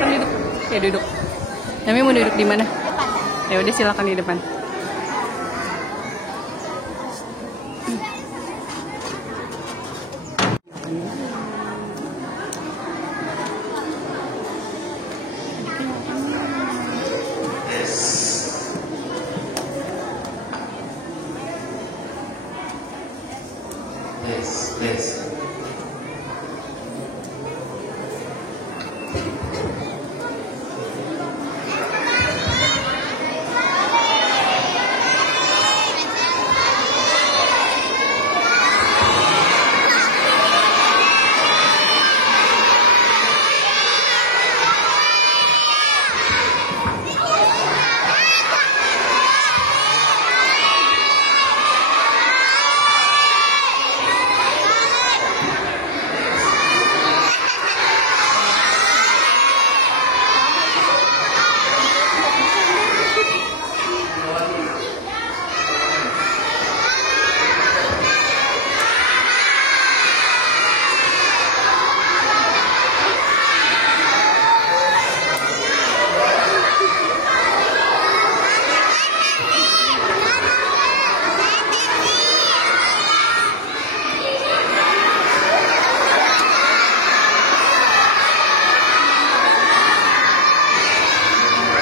silakan duduk. Ya duduk. Nami mau duduk di mana? Ya udah silakan di depan.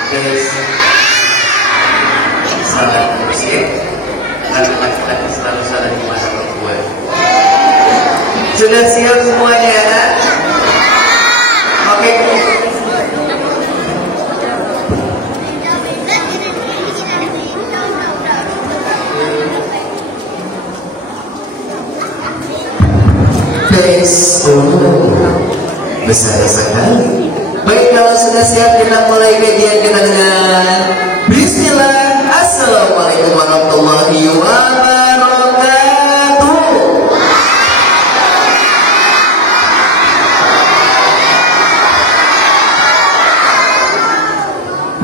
Yes. Salah bersih, karena laki-laki selalu salah di mata perempuan. Sudah siap semuanya ya? Oke. Besar sekali. Baik, kalau sudah siap kita mulai kajian kita dengan Bismillah. Assalamualaikum warahmatullahi wabarakatuh.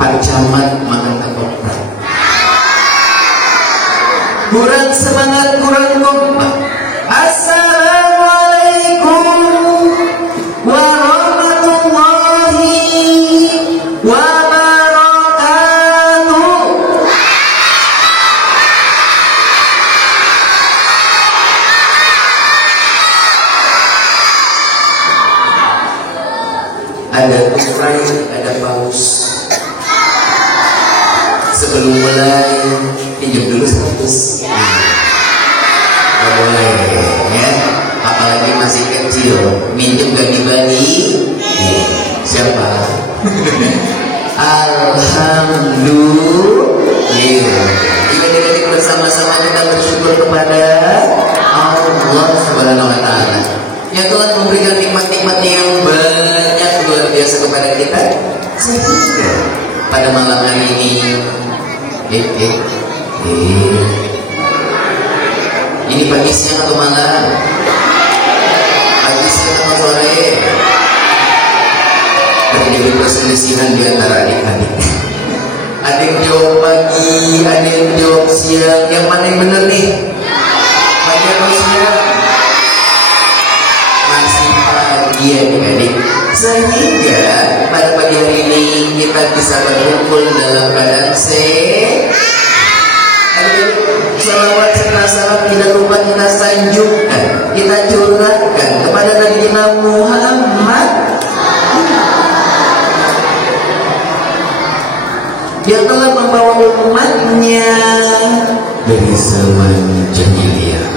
Pak Camat makan ketoprak. Kurang semangat, kurang kompak. Assalamualaikum warahmatullahi wabarakatuh. Ada tupai, ada paus. Sebelum mulai, pinjam dulu 100. Gak boleh ya, apalagi masih kecil, minjem gak dibagi. Siapa? Alhamdulillah. Jadi bersama-sama kita bersyukur kepada Allah Subhanahu wa Ta'ala yang telah memberikan nikmat-nikmat yang banyak luar biasa kepada kita, sehingga pada malam hari ini ini pagi, siang atau malam? Pagi, siang atau sore? Terjadi perselisihan di antara adik-adik. Ada yang jawab pagi, ada yang jawab siang. Yang mana yang benar nih? Pagi atau siang? Masih pagi adik-adik. Sehingga pada pagi hari ini kita bisa berkumpul dalam keadaan sehat. Salawat serta salam tidak lupa kita sanjungkan, kita curahkan kepada Nabi kita Muhammad yang telah membawa umatnya dari zaman jahiliyah.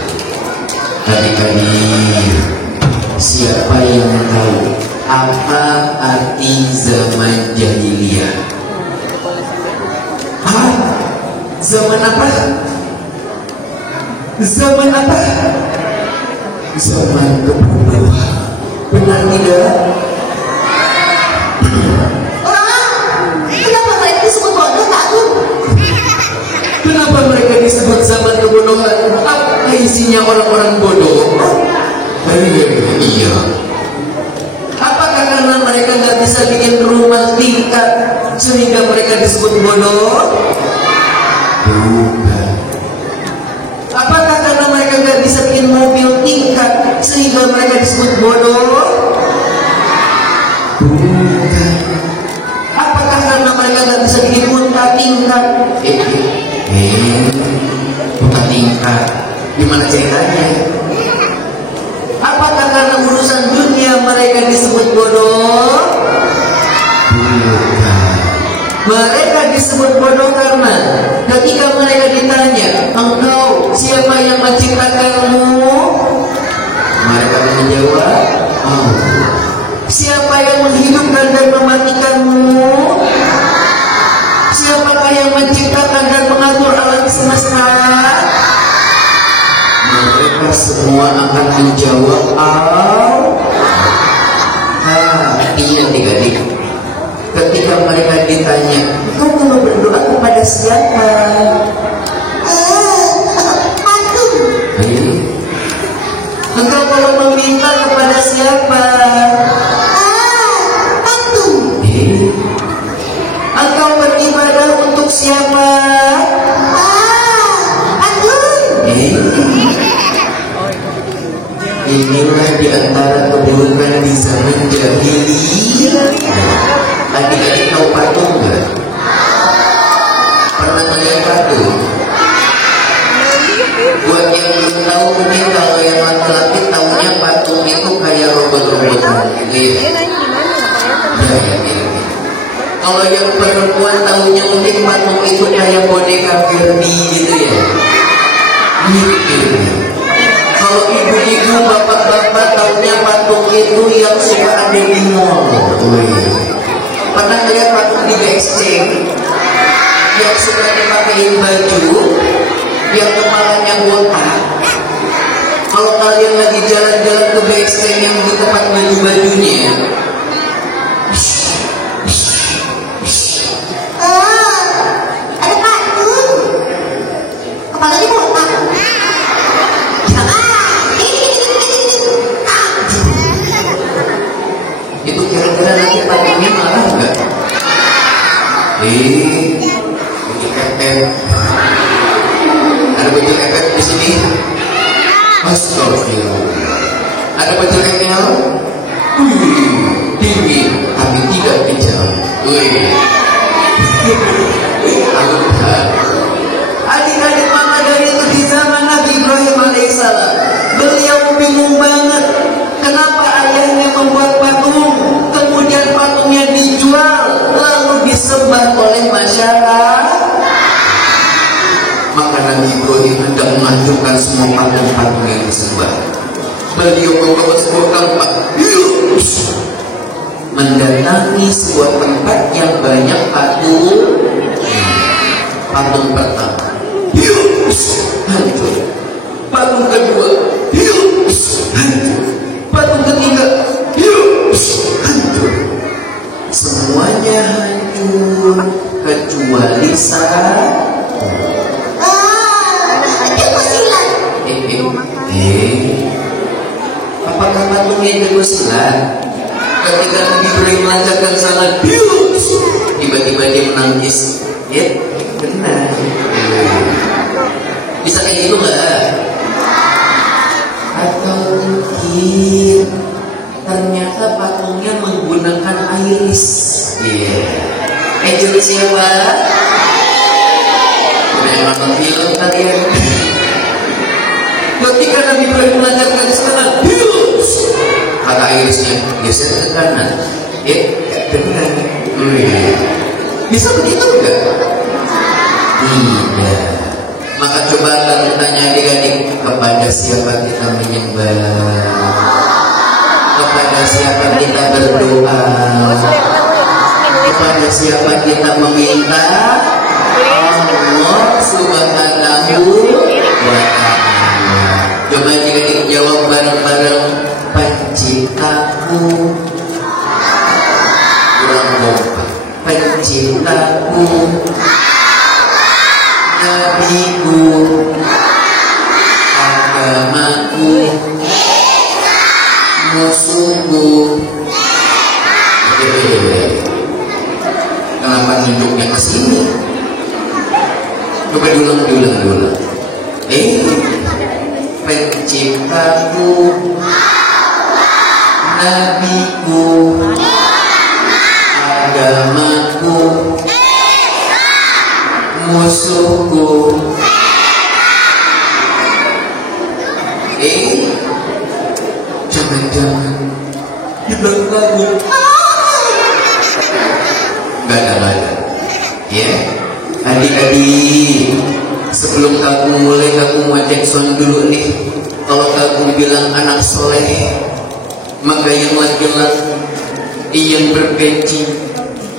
Adik-adik, siapa yang tahu apa arti zaman jahiliyah? Zaman apa? Zaman apa? Zaman kebodohan. Benar tidak? Kenapa mereka disebut bodoh, Pak Gun? Kenapa mereka disebut zaman kebodohan? Apa isinya orang-orang bodoh? Iya. Apakah karena mereka nggak bisa bikin rumah tingkat sehingga mereka disebut bodoh? Bukan. Apakah karena mereka nggak bisa bikin mobil tingkat sehingga mereka disebut bodoh? Bukan. tingkat. Bukan tingkat. Gimana ceritanya? Apakah karena urusan dunia mereka disebut bodoh? Bukan. Mereka disebut bodoh karena ketika mereka ditanya, engkau siapa yang menciptakanmu? Mereka menjawab, Allah. Siapa yang menghidupkan dan mematikanmu? Siapakah yang menciptakan dan mengatur alam semesta? Mereka semua akan menjawab iya adik-adik. Ketika mereka ditanya, kau mau berdoa kepada siapa? Aku. Engkau kalau meminta kepada siapa? Aku. Engkau beribadah untuk siapa? Aku. Inilah di antara keburukan di zaman jahiliyah. Adik-adik tahu patung nggak? Pernah melihat patung? Buat yang belum tahu mungkin kalau yang laki-laki tahunya patung itu kayak robot-robot gitu ya. Kalau yang perempuan tahunya mungkin patung itu kayak boneka Barbie gitu ya. Mirip-mirip. Kalau ibu-ibu, bapak-bapak tahunya patung itu yang suka ada di mall. Pernah lihat patung di backstage yang suka dipakein baju yang kepalanya botak? Kalau kalian lagi jalan-jalan ke backstage yang di tempat baju-bajunya, Ada patung. Kepalanya botak. itu kira-kira nanti patungnya marah enggak? Baju kepet. Ada baju kepet di sini. Astagfirullah. Ada baju kepet? Dingin, tapi tidak kejam. Adik-adik maka dari itu di zaman Nabi Ibrahim alaihissalam, beliau bingung banget kenapa ayahnya membuat patung, kemudian patungnya dijual lalu disembah oleh masyarakat. Maka Nabi Ibrahim hendak menghancurkan semua patung-patung yang disembah. Beliau membawa sebuah kampak mendatangi sebuah tempat yang banyak patung. Patung pertama hancur, patung kedua hancur, patung ketiga hancur. Semuanya hancur kecuali satu. Dia silat. Apakah patungnya jago silat? Ketika Nabi Ibrahim melancarkan salat, tiba-tiba dia menangis. Ya, benar. Bisa kayak gitu nggak? Atau mungkin ternyata patungnya menggunakan iris. Angel siapa? Udah nonton film kalian? Ketika Nabi Ibrahim melancarkan salat, kata irisnya geser ke kanan. Benar. Bisa begitu enggak? Tidak. Maka coba kita tanya adik-adik, kepada siapa kita menyembah? Kepada siapa kita berdoa? Kepada siapa kita meminta? Allah Subhanahu wa ta'ala. Coba adik-adik jawab bareng-bareng, penciptaku. Kurang kompak. Penciptaku, nabiku, agamaku, musuhku. Kenapa nunjuknya ke sini? Coba diulang. Penciptaku, nabiku, agamaku, musuhku. Jangan-jangan di belakangnya. Gak ada. Ya, adik-adik, sebelum kamu mulai, kamu ngajak sound dulu nih. Kalau kamu bilang anak soleh, maka yang laki-laki, yang berpeci,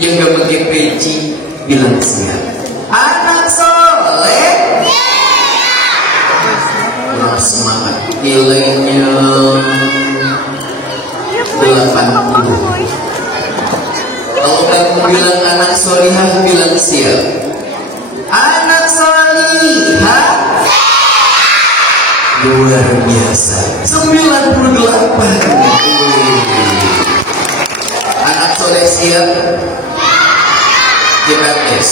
yang gak pakai peci, bilang siap. Anak soleh. Wah, semangat. Nilainya 80. Kalau kamu bilang anak solihah, bilang siap. Anak solihah. Luar biasa. 98. Anak soleh siap. Kita tes.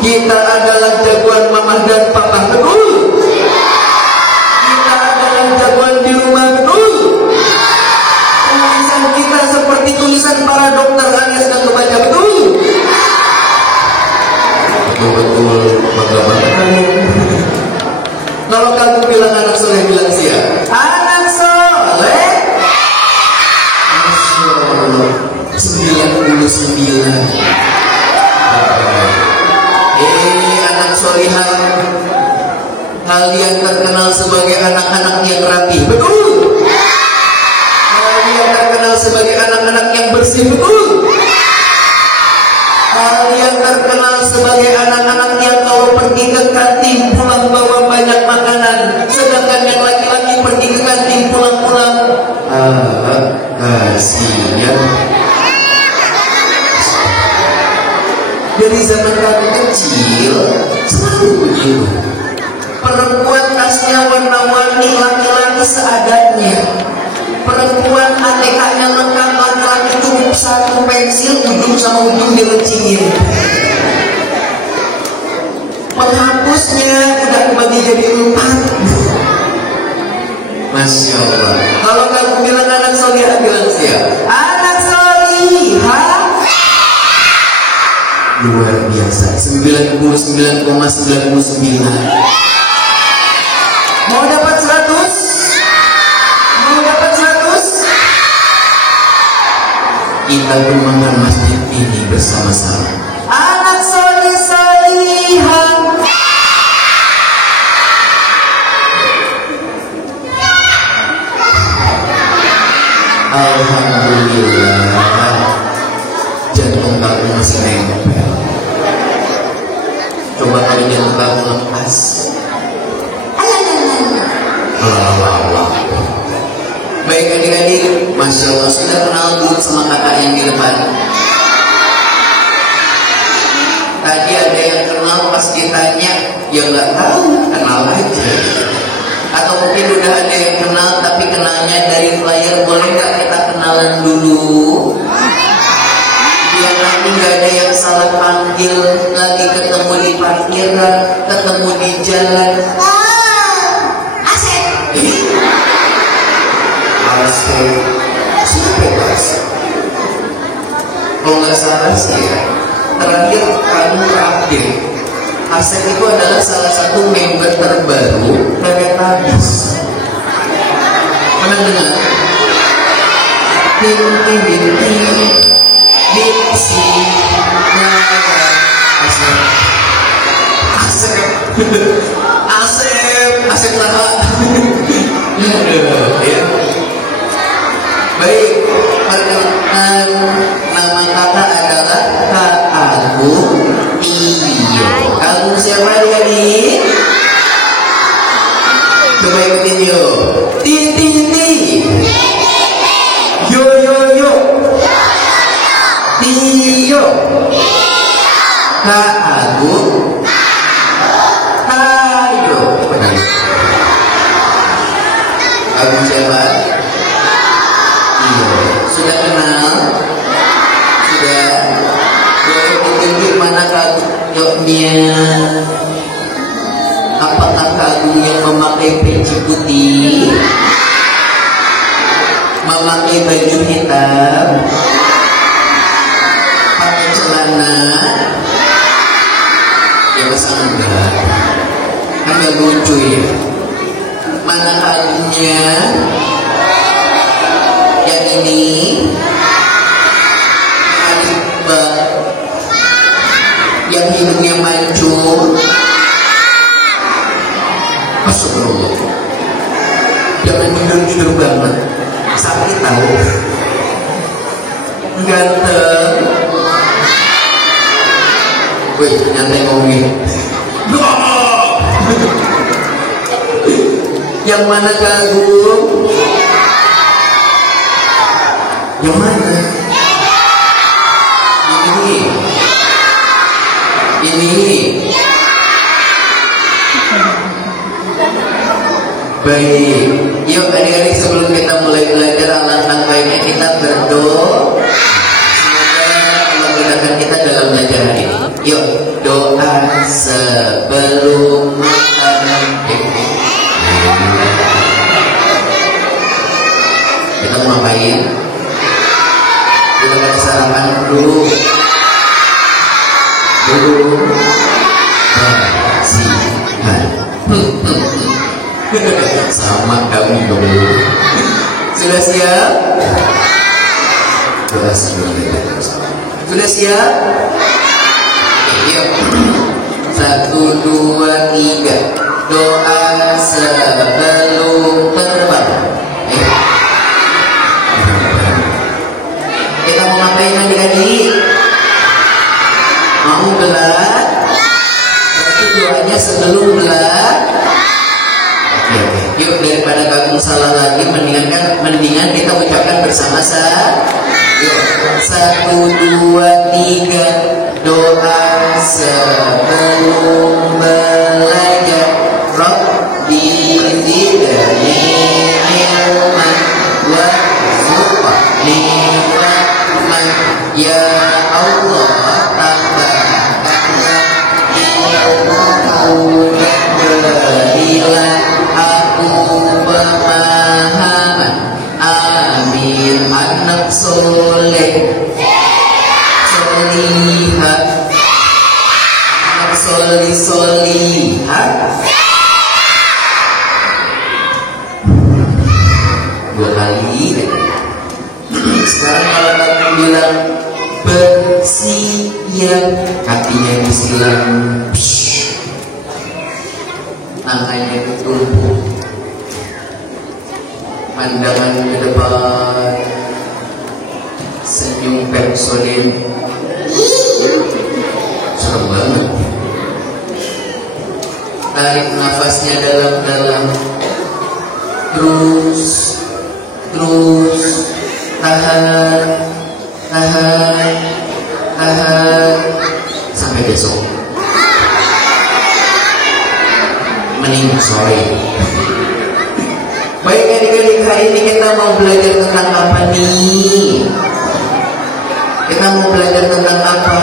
Kita adalah jagoan mama dan papa, betul? Kita adalah jagoan di rumah, betul? Tulisan kita seperti tulisan para dokter alias dan kebaca, betul? Betul-betul bangga banget. Kalau kamu bilang anak soleh, bilang siap. Anak soleh. Masya Allah, 99. Anak solihah, kalian terkenal sebagai anak-anak yang rapi, betul? Kalian terkenal sebagai anak-anak yang bersih, betul? Kalian terkenal sebagai anak-anak yang kalau pergi ke kantin pulang bawa banyak makanan, sedangkan yang laki-laki pergi ke kantin pulang-pulang kasihan. Dari zaman kamu kecil selalu begitu. Perempuan tasnya warna-warni, laki-laki seadanya. Perempuan ATK-nya lengkap, laki-laki cukup satu pensil, ujung sama ujung dilecikin. Penghapusnya udah dibagi jadi 4. Masya Allah. Kalau kamu bilang anak solihah, bilang siap. Anak solihah. Luar biasa. 99,99. Mau dapat 100? Mau dapat 100? Kita kembangkan masjid ini bersama-sama. Anak solihah. Alhamdulillah, jantung kamu masih nempel. Coba kali jantung kamu lepas. Baik adik-adik, Masya Allah, sudah kenal dulu sama kakak yang di depan. Tadi ada yang kenal, pas ditanya, ya nggak tahu, kenal aja. Atau mungkin udah ada yang kenal, tapi kenalnya dari flyer, boleh nggak kita kenalan dulu? Biar nanti nggak ada yang salah panggil, lagi ketemu di parkiran, ketemu di jalan. Asep, siapa itu Asep? Kalau nggak salah sih ya, terakhir kamu terakhir. Asep itu adalah salah satu member terbaru Teletubbies. Pernah dengar? Dipsi, Asep Lara. Ya. Baik, perkenalkan, nama kakak adalah Kak Agung Tio. Agung siapa dia nih? Coba ikutin yo. Ti. Yo. Tio. Kak Agung. Ayo. Agung siapa? Iya. Sudah kenal? Sudah. Boleh ditunjuk mana Kak Agungnya? Apakah Kak Agung yang memakai peci putih? Memakai baju hitam? Pakai celana? Ya masa enggak? Agak lucu ya. Mana kalinya? Yang ini Alibak, yang hidungnya mancung. Astagfirullah. Jangan jujur-jujur banget. Sakit tahu. Ganteng. Wih, nyantai ngomongin. Yang mana kagum? Yang mana? Ini. Baik. Yuk adik-adik, sebelum kita mulai belajar, alangkah baiknya kita berdoa. Semoga Allah mudahkan kita dalam belajar hari ini. Yuk, doa sebelum makan. Kita mau ngapain? Kita mau sarapan dulu. Bersihan. Sama kami dong. Sudah siap? Sudah siap? Yuk. 1, 2, 3. Doa sebelum terbang. Kita mau ngapain adik-adik? Mau belat? Berarti doanya sebelum belat. Yuk, daripada kagum salah lagi, mendingan kita ucapkan bersama-sama. Yuk, 1, 2, 3. Doa sebelum belajar. Rabbi zidni ilman warzuqni fahman. Ya Allah, tambahkanlah ilmuku dan berilah aku pemahaman. Amin. Anak soleh, solihah, anak solihah. 2 kali. Sekarang kalau kamu bilang bersiap, kakinya disilang, tangannya ditumpuk, pandangan ke depan, senyum Pepsodent. Serem banget. Tarik nafasnya dalam-dalam, terus tahan sampai besok. Mending sore. Baik adik-adik, hari ini kita mau belajar tentang apa nih? Kita mau belajar tentang apa?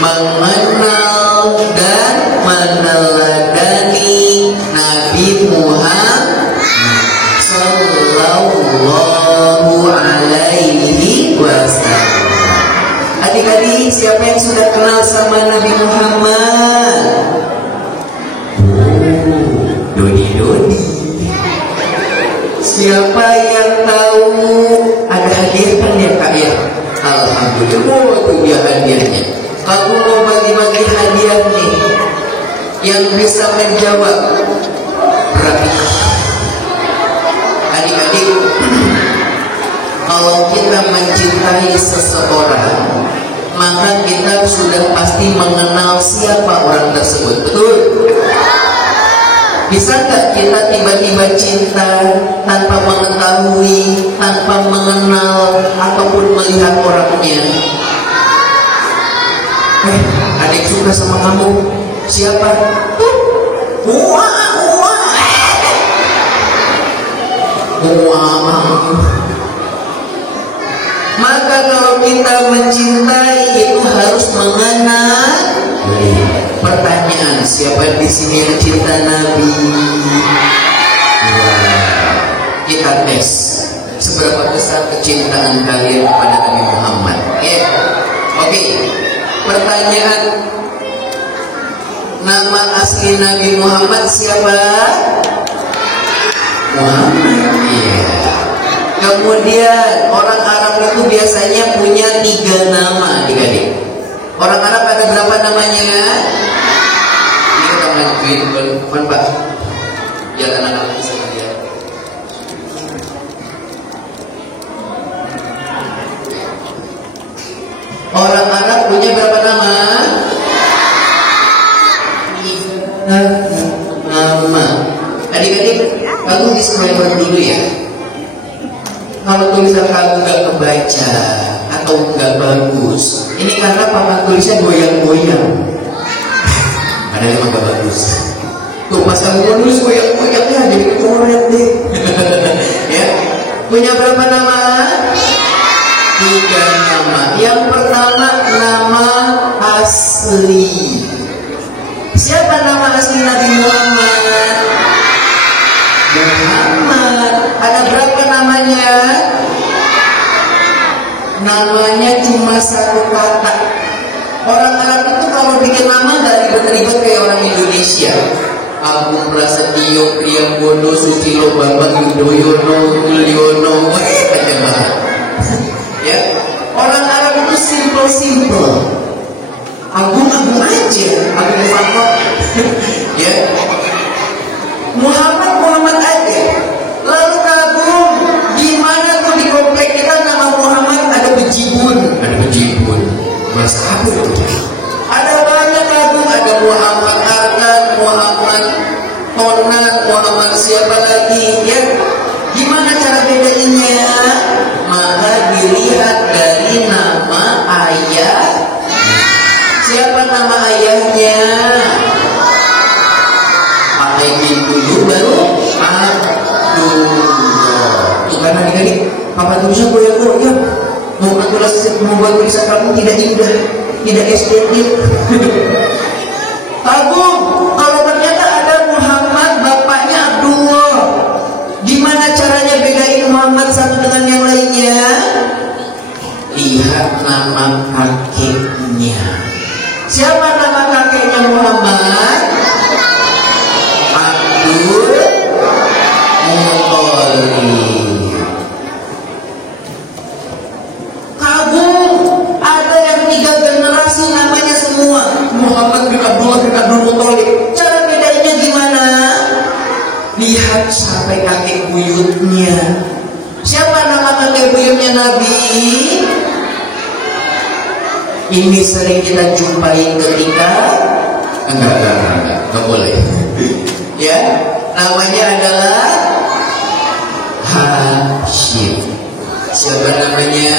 Mengenal dan meneladani Nabi Muhammad Sallallahu Alaihi Wasallam. Adik-adik, siapa yang sudah kenal sama Nabi Muhammad? Dodi. Siapa yang tahu ada hadiah kan ya Kak ya? Alhamdulillah, tuh dia hadiahnya. Kamu mau bagi-bagi hadiah nih, yang bisa menjawab berapa? Adik-adik, kalau kita mencintai seseorang, maka kita sudah pasti mengenal siapa orang tersebut, betul? Bisa nggak kita tiba-tiba cinta tanpa mengetahui, tanpa mengenal ataupun melihat orangnya? Adik suka sama kamu, siapa? Maka kalau kita mencintai itu harus mengenal. Pertanyaan, siapa di sini yang cinta Nabi? Kita tes seberapa besar kecintaan kalian kepada Nabi Muhammad. Oke. Pertanyaan Nama asli Nabi Muhammad siapa? Muhammad. Iya. Kemudian orang Arab itu biasanya punya 3 nama, adik-adik. Orang Arab ada berapa namanya? Ini kita ngajuin, bukan Pak? Biar anak-anak bisa lihat. Orang Arab punya berapa nama? 3 nama. Adik-adik, kamu disclaimer dulu ya. Kalau tulisan kamu nggak kebaca atau nggak bagus, ini karena papan tulisnya goyang-goyang. Padahal emang nggak bagus. Tuh pas kamu nulis goyang-goyangnya jadi coret deh. Ya, punya berapa nama? 3 nama. Yang pertama nama asli. Siapa nama asli Nabi Muhammad? Muhammad. Ada berapa namanya? Namanya cuma 1 kata. Orang Arab itu kalau bikin nama nggak ribet-ribet kayak orang Indonesia. Agung Prasetyo, Priambodo, Susilo, Bambang Yudhoyono, Mulyono, macam banget. Ya, orang Arab itu simple. Agung aja, Agung Fakot. Ya, Muhammad aja. Lalu kagum, gimana tuh di komplek kita nama Muhammad ada bejibun. Masa apa itu? Ada banyak kagum, ada Muhammad Arkan, Muhammad Tonan, Muhammad siapa lagi ya? Gimana cara bedanya? Maka dilihat dari nama ayah. Siapa nama ayahnya? Pakai dulu baru Abdullah. Bukan adik-adik, papa tulisnya goyang-goyang. Membuat tulisan kamu tidak indah, tidak estetik. Kagum, kalau ternyata ada Muhammad, bapaknya Abdullah. Gimana caranya bedain Muhammad satu dengan yang lainnya? Lihat nama kakeknya. Siapa nama kakeknya Muhammad? Abdul Muthalib. Kagum, ada yang 3 generasi namanya semua Muhammad bin Abdullah bin Abdul Muthalib. Cara bedanya gimana? Lihat sampai kakek buyutnya. Siapa nama kakek buyutnya Nabi? Ini sering kita jumpai ketika enggak boleh. Ya, namanya adalah Hashim. Siapa namanya?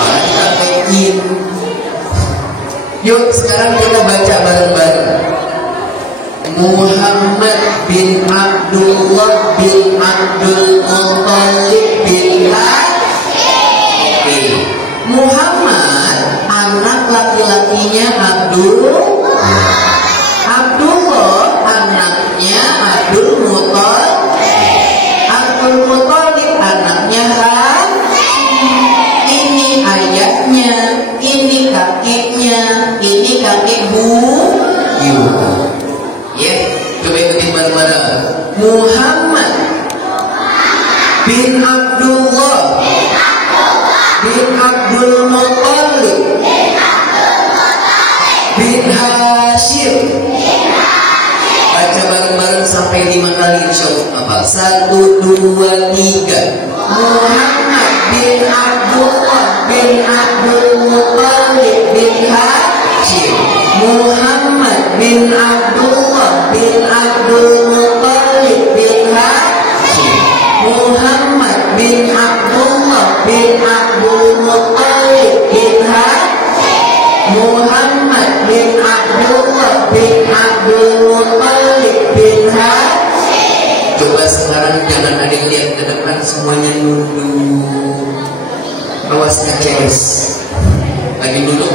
Kakek. Yuk sekarang kita baca bareng-bareng. Muhammad bin Abdullah bin Abdul Muthalib bin Hashim. Muhammad anak laki-lakinya Abdullah anaknya Abdul Muthalib anaknya Hashim. Ini ayahnya, ini kakeknya, ini kakek buyut. Ya, coba ikutin bareng-bareng. Muhammad bin Abdullah bin Abdul Muthalib bin Hashim. Baca bareng-bareng sampai 5 kali insyaallah. Apa? 1, 2, 3. Muhammad bin Abdullah bin Abdul Muthalib bin Hashim. Muhammad bin Abdullah bin Abdul Muthalib bin Hashim. Muhammad bin Abdullah bin Abdul Muthalib bin Hashim. Muhammad bin Abdullah bin Abdul Muthalib bin Hashim. Coba sekarang jangan ada yang lihat ke depan, semuanya nunduk. Awas ngeces. Lagi nunduk.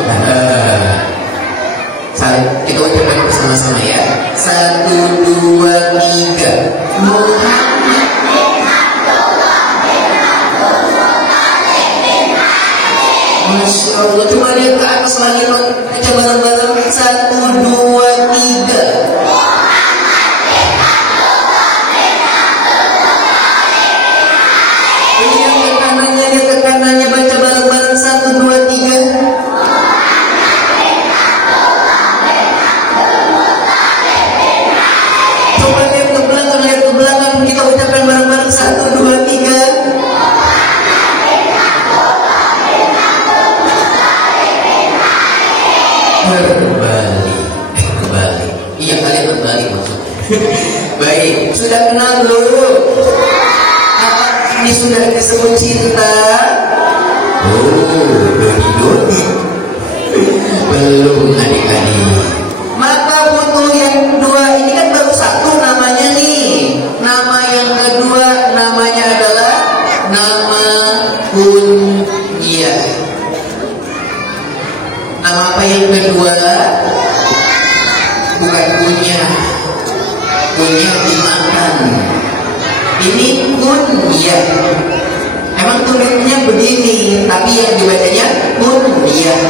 Kita ucapkan bersama-sama ya. 1, 2, 3. Muhammad bin Abdullah bin Abdul Muthalib bin Hashim. Masya Allah, coba lihat ke atas lagi, baca bareng-bareng. 1, 2, 3. berbalik. Iya, kalian berbalik maksudnya. Baik, sudah kenal belum? Apa ini sudah disebut cinta? Oh, doni. Belum adik-adik. Maka butuh yang kedua. Ini kan baru satu namanya nih. Nama yang kedua namanya adalah nama kunyah. Nama apa yang kedua? Bukan kunyah. Kunyah dimakan. Ini kunyah. Emang tulisannya begini, tapi yang dibacanya kunyah.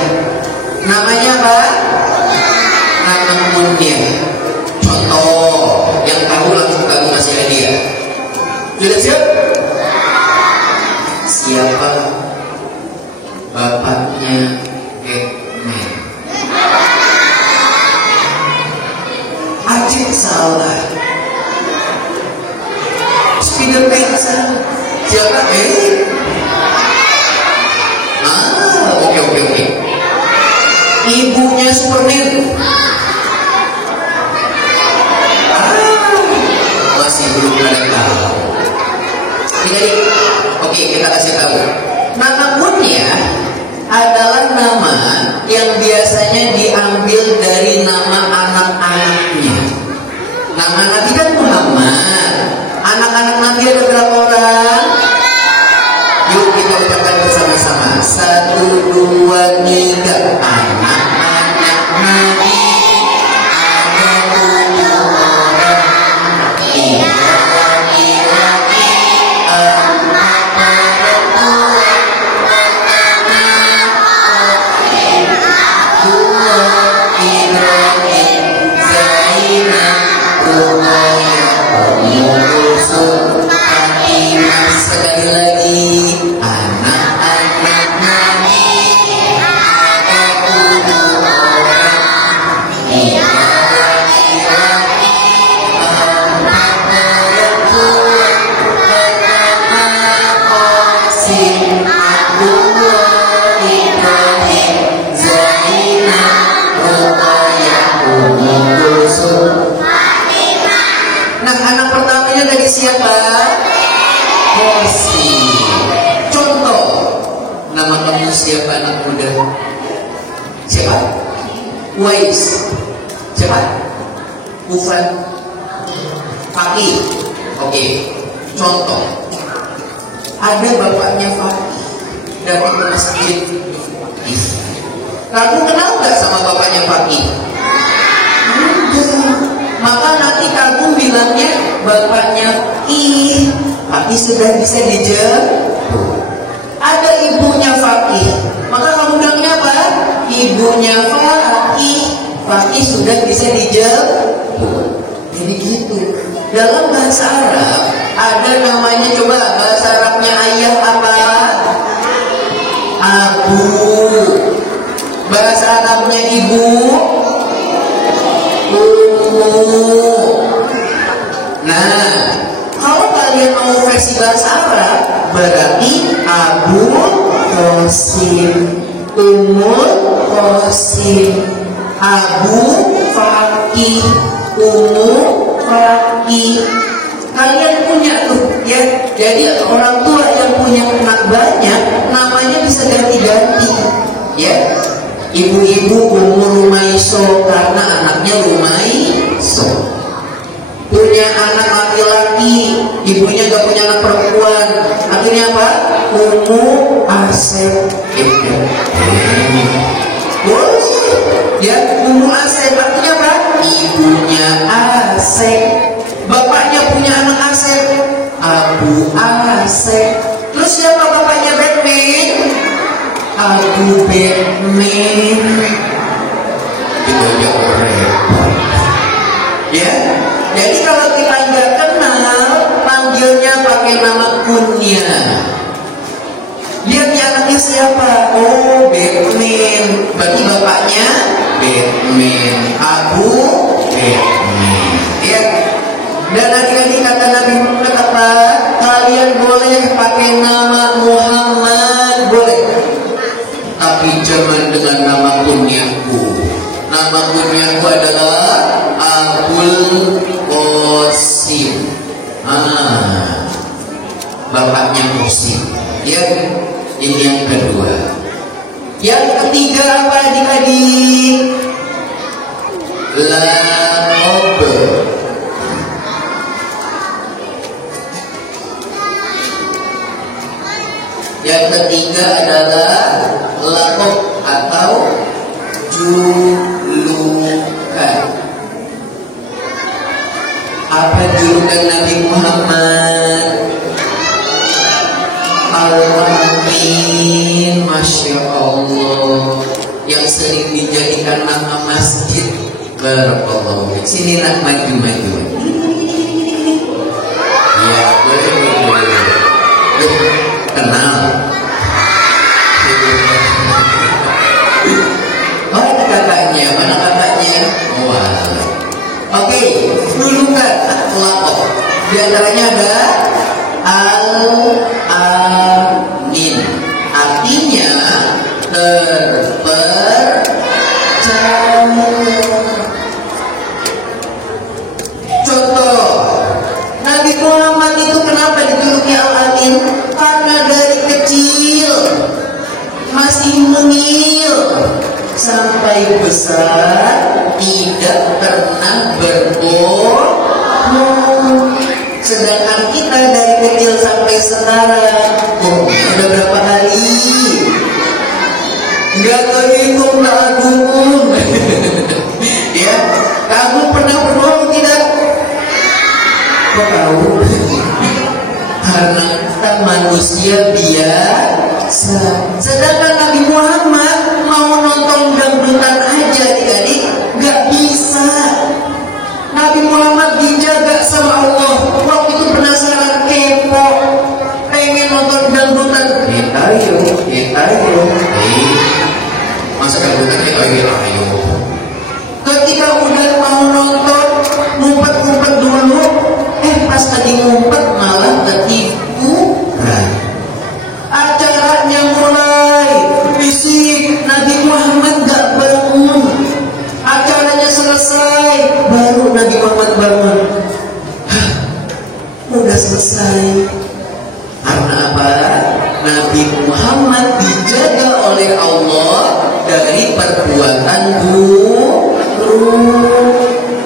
Namanya apa? Nama kunyah. Contoh, yang tahu langsung kamu kasih hadiah. Sudah siap? Siapa bapaknya Batman? Acik salah. Spiderman salah. Siapa? Oke. Ibunya Superman. Masih belum ada tahu. Jadi, oke, kita kasih tahu. Nama kunyah adalah nama yang biasanya diambil dari nama anak-anaknya. Nama Nabi kan Muhammad. Anak-anak Nabi ada berapa orang? Yuk kita ucapkan bersama-sama. 1, 2, 3. Anak-anak Nabi ada 7 orang. 3 laki-laki, 4 perempuan. Dua Ibrahim, Zainab, Ruqayyah, Ummu Kulsum, Fatimah. Sekali lagi. Anak-anak Nabi ada 7 orang. 3 laki-laki, 4 perempuan. Pertama Qasim, Abdullah, Ibrahim, Zainab, Ruqayyah, Ummu Kulsum, Fatimah. Nah, anak pertamanya dari siapa? Qasim. Contoh, nama kamu siapa anak muda? Siapa? Wais. Siapa? Ufan. Fakih. Oke. Contoh, ada bapaknya Fakih datang ke masjid. Kamu kenal nggak sama bapaknya Fakih? Maka nanti kamu bilangnya bapaknya Fakih sudah bisa dijemput. Ada ibunya Fakih, maka kamu bilangnya apa? Ibunya Fakih sudah bisa dijemput. Jadi gitu. Dalam bahasa Arab ada namanya, coba bahasa Arabnya ayah apa? Abu. Bahasa Arabnya ibu? Ummu. Nah, kalau kalian mau versi bahasa Arab, berarti Abu Qasim, Ummu Qasim, Abu Fakih, Ummu Fakih. Kalian punya tuh ya. Jadi orang tua yang punya anak banyak, namanya bisa ganti-ganti ya. Ibu-ibu Ummu Rumaiso karena anaknya Rumaiso. Punya anak laki-laki, ibunya gak punya anak perempuan, akhirnya apa? Ummu Asep. Boleh ya, Ummu Asep artinya apa? Ibunya Asep. Bapaknya punya anak Asep, Abu Asep. Terus siapa bapaknya Batman? Abu Batman. Itu aja repot ya. Jadi kalau kita nggak kenal, panggilnya pakai nama kunyah. Lihatnya anaknya siapa? Oh, Batman. Berarti bapaknya Batman, Abu Batman. Ya. Dan adik-adik kata Nabi Muhammad apa? Kalian boleh pakai nama Muhammad, boleh. Tapi jangan dengan nama kunyahku. nama kunyaku adalah Abul Qasim. Bapaknya Qasim. Ya, ini yang kedua. Yang ketiga apa adik-adik? Laqab. Yang ketiga adalah laqab atau julukan. Apa julukan Nabi Muhammad? Al-Amin, Masya Allah, yang sering dijadikan nama masjid. Barakallahu. Sini nak maju-maju. Ya, boleh. Kenal. Oh, ada kakaknya. Mana kakaknya? Wah. Oke, julukan atau laqab. Di antaranya ada Al-Amin, artinya terpercaya. Contoh, Nabi Muhammad itu kenapa dijuluki Al-Amin? Karena dari kecil masih mungil sampai besar tidak pernah berbohong. Sedangkan kita dari kecil sampai sekarang, sudah berapa kali? Enggak kehitung, tak agung. Ya, kamu pernah berbohong tidak? Kok tahu? Karena kita manusia biasa. Sedangkan Nabi Muhammad mau nonton dangdutan aja adik-adik, nggak bisa. Nabi Muhammad dijaga sama Allah. Waktu itu penasaran, kepo, pengen nonton dangdutan. Ayo. Masa dangdutan ayo. Ketika udah mau nonton, ngumpet dulu. Pas tadi ngumpet malah ketiduran. Acaranya mulai, fisik Nabi Muhammad gak bangun. Acaranya selesai, baru Nabi Muhammad bangun. Udah selesai. Karena apa? Nabi Muhammad dijaga oleh Allah dari perbuatan buruk.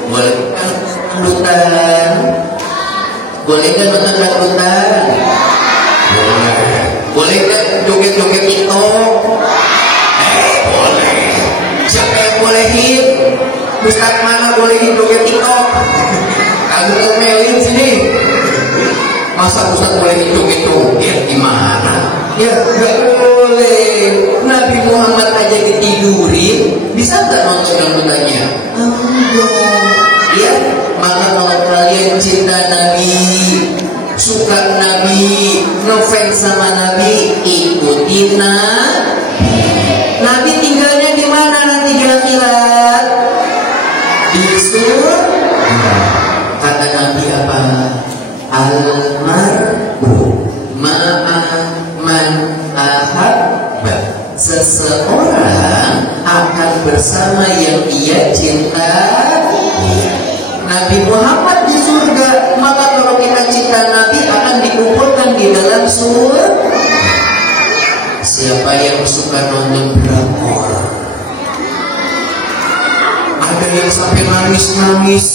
Boleh dangdutan? Boleh kan nonton dangdutan? Boleh kan joget-joget itu? Boleh. Siapa yang bolehin? Ustaz mana bolehin joget TikTok? Kamu ngomelin sini. Masa Ustaz bolehin joget ya gimana? Ya gak boleh. Nabi Muhammad aja ditidurin, bisa gak nonton dangdutannya? Enggak. Ya, maka kalau kalian cinta Nabi, suka Nabi, ngefans sama Nabi, ikutin Nabi. Nabi tinggalnya di mana nanti di akhirat? Di surga. Kata Nabi apa? Almar'u ma'a man ahabba. Seseorang akan bersama yang dia cintai. Nabi Muhammad di surga, maka kalau kita cinta Nabi akan dikumpulkan di dalam surga. Siapa yang suka nonton drakor? Ada yang sampai nangis-nangis.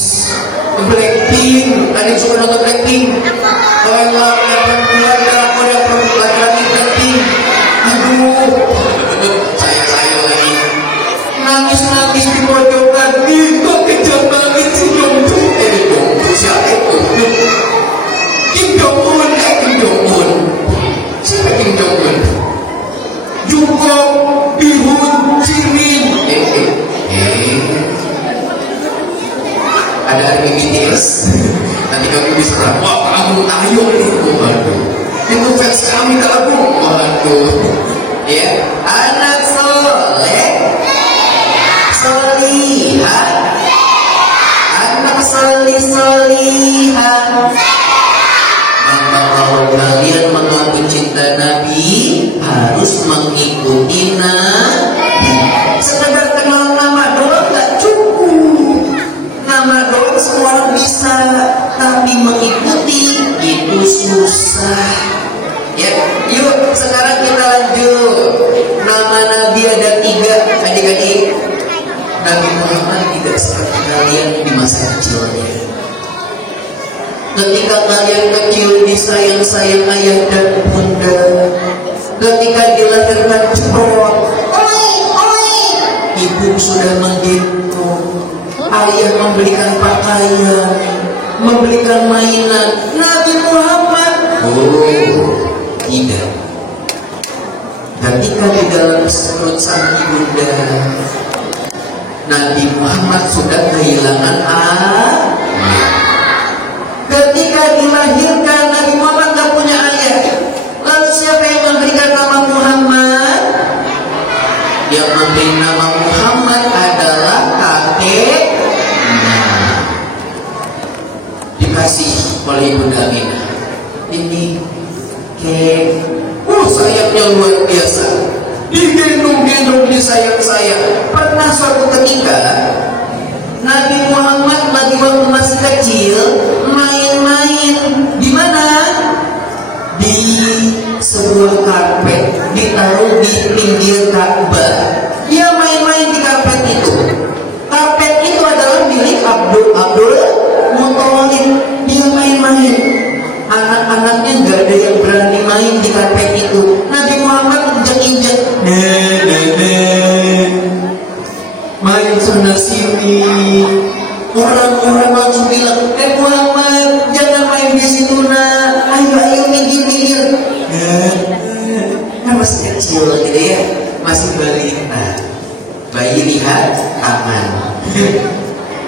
Blackpink, ada yang suka nonton Blackpink. Kalau yang keluar drakor yang perempuan lagi Blackpink. Aduh, saya lagi nangis-nangis di pojokan. Itu kejam banget sih Jongkok. Siapa itu? Kim Jong-un. Siapa Kim Jong-un? Jungkook, Bihun, Jimin. Ada BTS. Nanti kamu bisa wah kamu ayo nih. Waduh, itu fans kami kamu. Waduh. Ya, anak soleh, solihah, anak solihah. Maka kalau kalian mengaku cinta Nabi, harus mengikuti Nabi. Sekedar kenal nama doang gak Nabi Muhammad tidak seperti kalian di masa kecilnya. Ketika kalian kecil disayang-sayang ayah dan bunda, ketika dilahirkan cepat, ibu sudah menggendong, ayah membelikan pakaian, membelikan mainan. Nabi Muhammad, tidak. Ketika di dalam perut sang ibunda, Nabi Muhammad sudah kehilangan ayah. Ketika dilahirkan, Nabi Muhammad tak punya ayah. Lalu siapa yang memberikan nama Muhammad? Yang memberi nama Muhammad adalah kakeknya. Dikasih oleh Ibunda Aminah. Ini kek. Sayapnya luar biasa. Digendong-gendong, disayang-sayang. Pernah suatu ketika Nabi Muhammad bagi waktu masih kecil main-main di mana? Di sebuah karpet ditaruh di pinggir Ka'bah. Dia main-main di karpet itu. Karpet itu adalah milik Abdul Muthalib. Dia main-main. Anak-anaknya nggak ada yang berani main di karpet itu. Nabi Muhammad injak-injak, main sana sini. Orang-orang langsung bilang, Muhammad, jangan main di situ nak. Ayo minggir. Kan masih kecil gitu ya, masih balita. Bayi lihat tangan.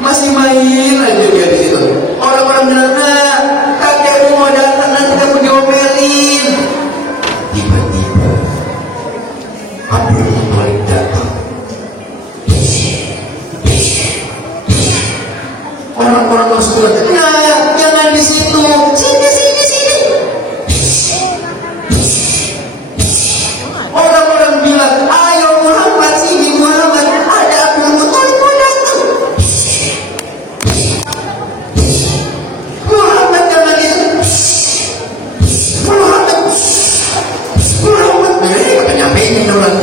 Masih main aja dia di situ. Orang-orang bilang, nah, kakekmu mau datang nanti kamu diomelin. Tiba-tiba Abdul Muthalib datang. Orang-orang langsung bilang, nah, jangan di situ. Sini. Orang-orang bilang, ayo Muhammad, sini Muhammad, ada Abdul Muthalib mau datang. Muhammad jangan di situ. Muhammad, kata nyampein orang.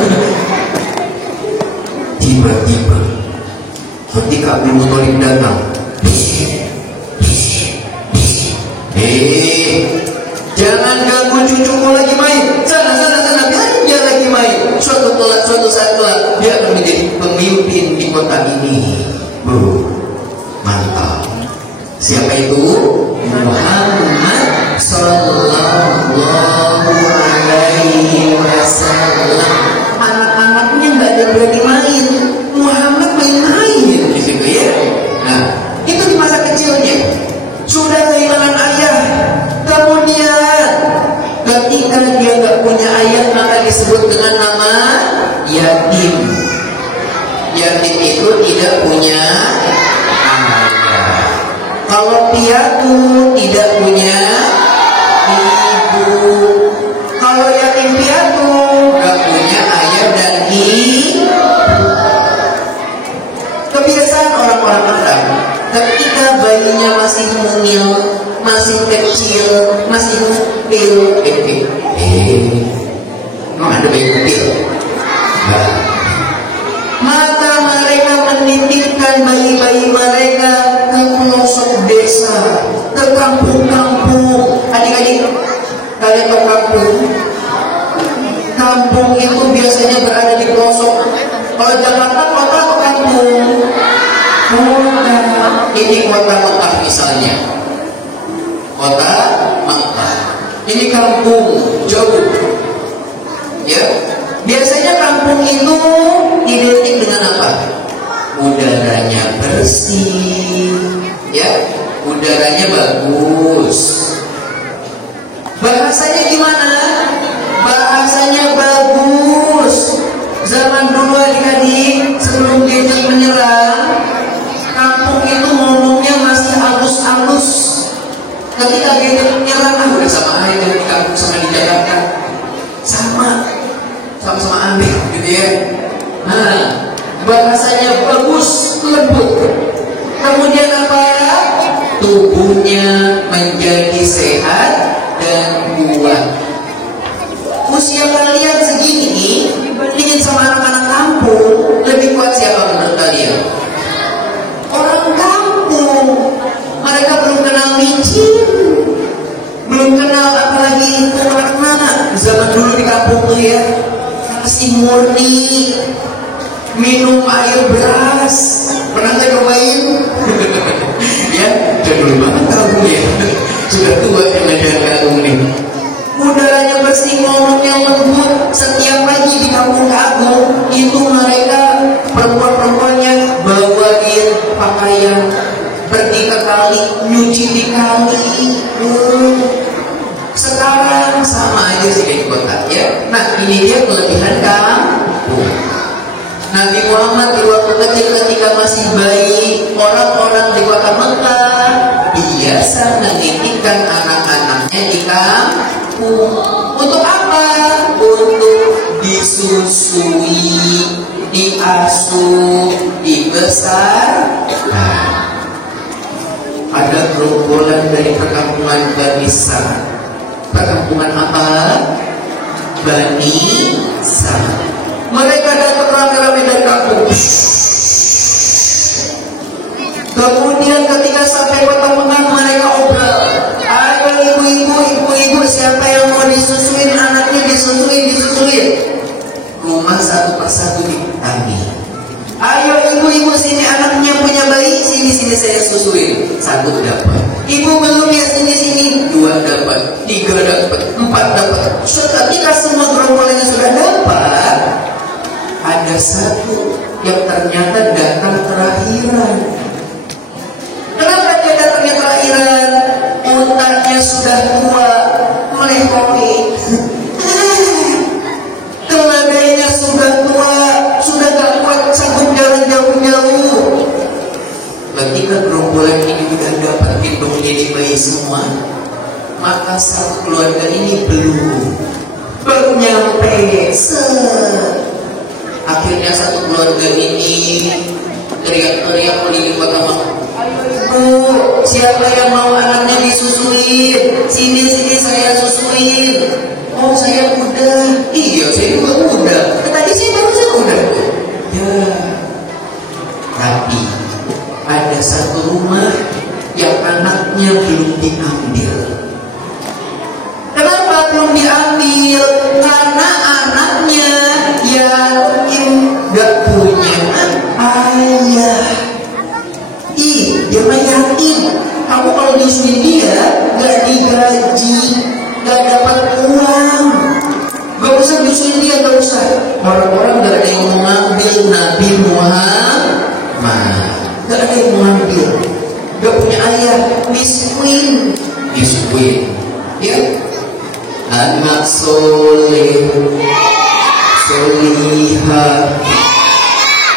Tiba-tiba ketika Abdul Muthalib datang, jangan ganggu cucuku lagi main. Sana, dia lagi main. Suatu saat kelak dia akan menjadi pemimpin di kota ini. Mantap. Siapa itu? Muhammad Sallallahu Alaihi Wasallam. Anak-anaknya nggak ada berani main. Muhammad main-main di situ ya. Nah, itu di masa kecilnya sudah kehilangan ayah. Kemudian ketika dia nggak punya ayah, maka disebut dengan nama yatim. Yatim itu tidak punya ayah. Kalau piatu tidak punya ibu. Kalau yatim piatu nggak punya ayah dan ibu. Kebiasaan orang-orang Arab, ketika bayinya masih mungil, masih kecil, masih kupil, ada bayi kupil. Maka mereka menitipkan bayi-bayi mereka ke pelosok desa, ke kampung-kampung. Adik-adik, kalian tahu kampung? Kampung itu biasanya berada di pelosok. Kalau Jakarta kota atau kampung? Kota. Ini kota Mekah misalnya. Kota Mekah. Ini kampung jauh. Ya. Biasanya kampung itu identik dengan apa? Udaranya bersih. Ya. Udaranya bagus. Bahasanya gimana? Bahasanya bagus. Zaman dulu adik-adik, sebelum gadget menyerang, kampung itu ngomongnya masih halus-halus. Ketika gadget menyerang, udah sama aja di kampung sama di Jakarta. Sama-sama aneh gitu ya. Nah, bahasanya bagus, lembut. Kemudian apa ya? Tubuhnya menjadi sehat dan kuat. Usia kalian segini dibandingin sama anak-anak kampung, lebih kuat siapa menurut kalian? murni, minum air beras. Pernah nggak cobain? Ya, jadul banget kamu ya. Sudah tua jangan-jangan kamu nih. Udaranya bersih, ngomongnya lembut. Setiap pagi di kampung Agung itu mereka perempuan-perempuannya bawain pakaian, pergi ke kali, nyuci di kali. Sekarang sama aja sih kayak di kota ya. Nah ini dia kelebihan kampung. Nabi Muhammad di waktu kecil ketika masih bayi, orang-orang di kota Mekah biasa menitipkan anak-anaknya di kampung. Untuk apa? Untuk disusui, diasuh, dibesarkan. Ada gerombolan dari perkampungan Bani Sa'ad. Perkampungan apa? Bani Sa'ad. Mereka datang rame-rame dari kampung. Kemudian ketika sampai kota Mekah mereka obrol. Ayo ibu-ibu, siapa yang mau disusuin anaknya disusuin. Rumah satu persatu ditagi. Ayo ibu-ibu sini anaknya punya bayi, sini saya susuin. 1 dapat. Ibu belum ya sini 2 dapat, 3 dapat, 4 dapat. Ketika semua gerombolannya sudah dapat, ada satu yang ternyata datang terakhiran. Kenapa dia datangnya terakhiran? Otaknya sudah tua, melekoki. Telaganya sudah tua, sudah gak kuat sanggup jalan jauh-jauh. Ketika gerombolan ini sudah dapat gendong jadi bayi semua, maka satu keluarga ini baru nyampe. Akhirnya satu keluarga ini teriak-teriak keliling kota Mekah. Ayo ibu, siapa yang mau anaknya disusuin? Sini saya susuin. Oh saya udah. Iya saya juga udah. Tadi saya barusan udah. Ya. Tapi ada satu rumah yang anaknya belum diambil. Kenapa belum diambil? Karena anaknya yatim, gak punya ayah. Dia mah yatim. Kamu kalau nyusuin dia gak digaji, gak dapat uang. Gak usah nyusuin dia, gak usah. Orang-orang gak ada yang mau ngambil Nabi Muhammad. Gak ada yang mau ngambil. Gak punya ayah, miskin. Ya. Anak soleh, solihah,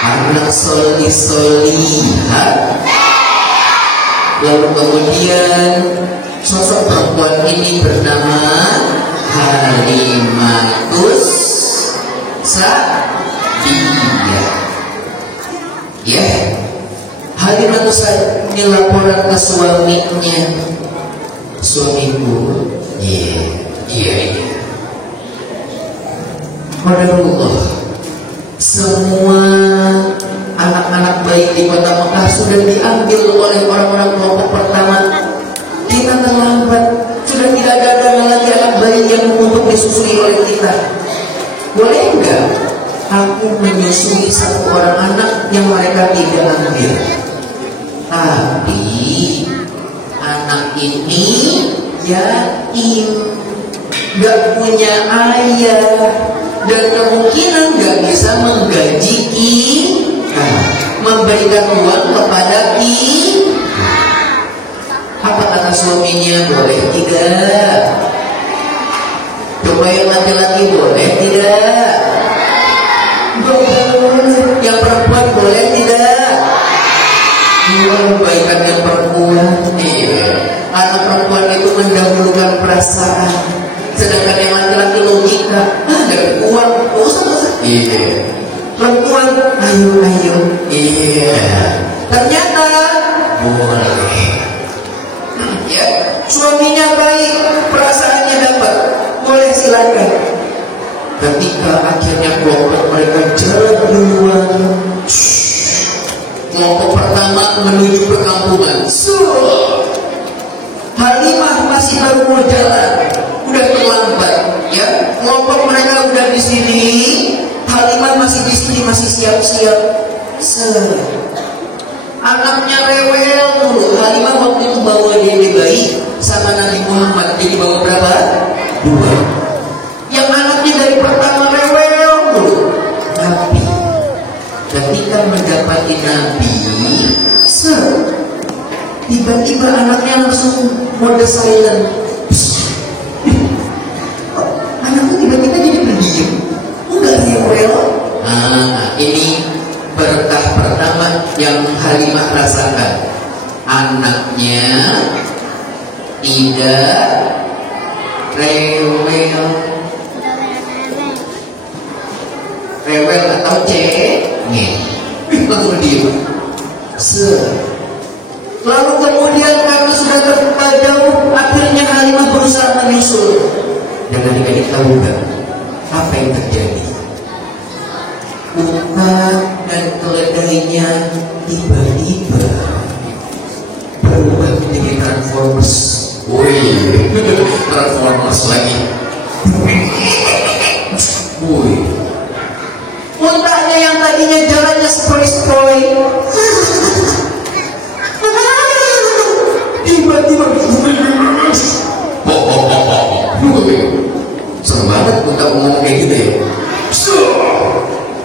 anak solihah. Lalu kemudian sosok perempuan ini bernama Halimatus Sa'diyah. Ya, Halimatus Sa'diyah ini laporan ke suaminya. Suamiku, iya. Qadarullah, semua anak-anak baik di kota Mekah sudah diambil oleh orang-orang kelompok pertama. Kita terlambat, sudah tidak ada lagi anak bayi yang untuk disusui oleh kita. Boleh enggak aku menyusui satu orang anak yang mereka tidak ambil? Tapi anak ini yatim, gak punya ayah, dan kemungkinan gak bisa menggaji kita, memberikan uang kepada kita. Apa kata suaminya? Boleh tidak? Coba yang laki-laki boleh tidak? Boleh. Yang perempuan boleh tidak? Kebaikan yang perempuan. Iya. Anak perempuan itu mendahulukan perasaan, sedangkan yang laki-laki logika. Dapat uang, usah. Iya. Perempuan, ayo. Iya. Ternyata boleh. Ya, suaminya baik, perasaannya dapat, boleh silakan. Ketika akhirnya kelompok mereka jalan duluan, kelompok pertama menuju perkampungan. Halimah masih baru mau jalan, udah terlambat. Ya, kelompok mereka udah di sini. Halimah masih di sini, masih siap-siap. Anaknya rewel mulu. Halimah waktu itu bawa dia di bayi sama Nabi Muhammad. Jadi bawa berapa? 2. Yang anaknya dari pertama rewel mulu. Tapi ketika mendapati Nabi, tiba-tiba anaknya langsung mode silent. Anaknya tiba-tiba jadi pendiam, enggak rewel. Nah, ini berkah pertama yang Halimah rasakan. Anaknya tidak rewel. Rewel atau cengeng. Langsung diam. Lalu kemudian karena sudah terbuka jauh, akhirnya Halimah berusaha menyusul. Dan adik-adik tahu gak apa yang terjadi? Unta dan keledainya tiba-tiba berubah menjadi Transformers. Wih, Transformers lagi. Wih, untanya yang tadinya jalannya sepoi-sepoi tiba-tiba seru banget unta ngomong kayak gitu ya.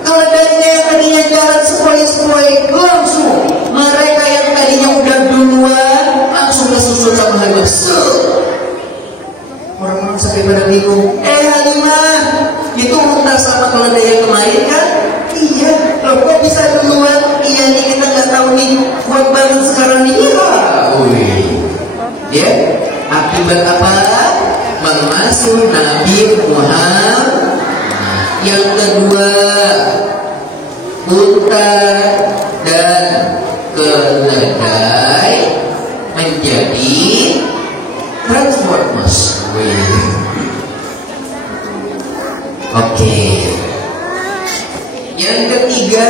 Keledainya yang tadinya jalan sepoi-sepoi langsung mereka yang tadinya udah duluan langsung kesusul sama Halimah. Orang-orang sampai pada bingung. Halimah, itu unta sama keledai yang kemarin kan? Iya. Loh kok bisa duluan? Iya nih kita nggak tahu nih buat bangun sekarang nih. Ya, akibat apa? Mengasuh Nabi Muhammad. Yang kedua, unta dan keledai menjadi Transformers. Oke. Yang ketiga,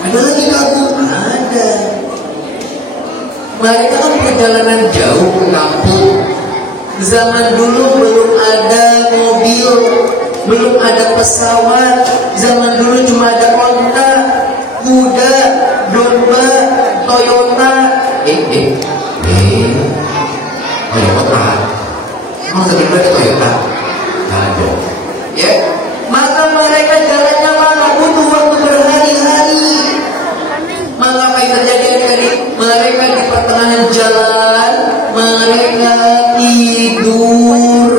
ada lagi kampung ada. Mereka kan perjalanan jauh ke kampung. Zaman dulu belum ada mobil, belum ada pesawat. Zaman dulu cuma ada onta, kuda, domba, Toyota. Toyota. Emang tadi ada Toyota? Ada. Ya, maka mereka jalannya lama, butuh waktu berhari-hari. Maka apa yang terjadi adik-adik? Mereka di pertengahan jalan, mereka tidur,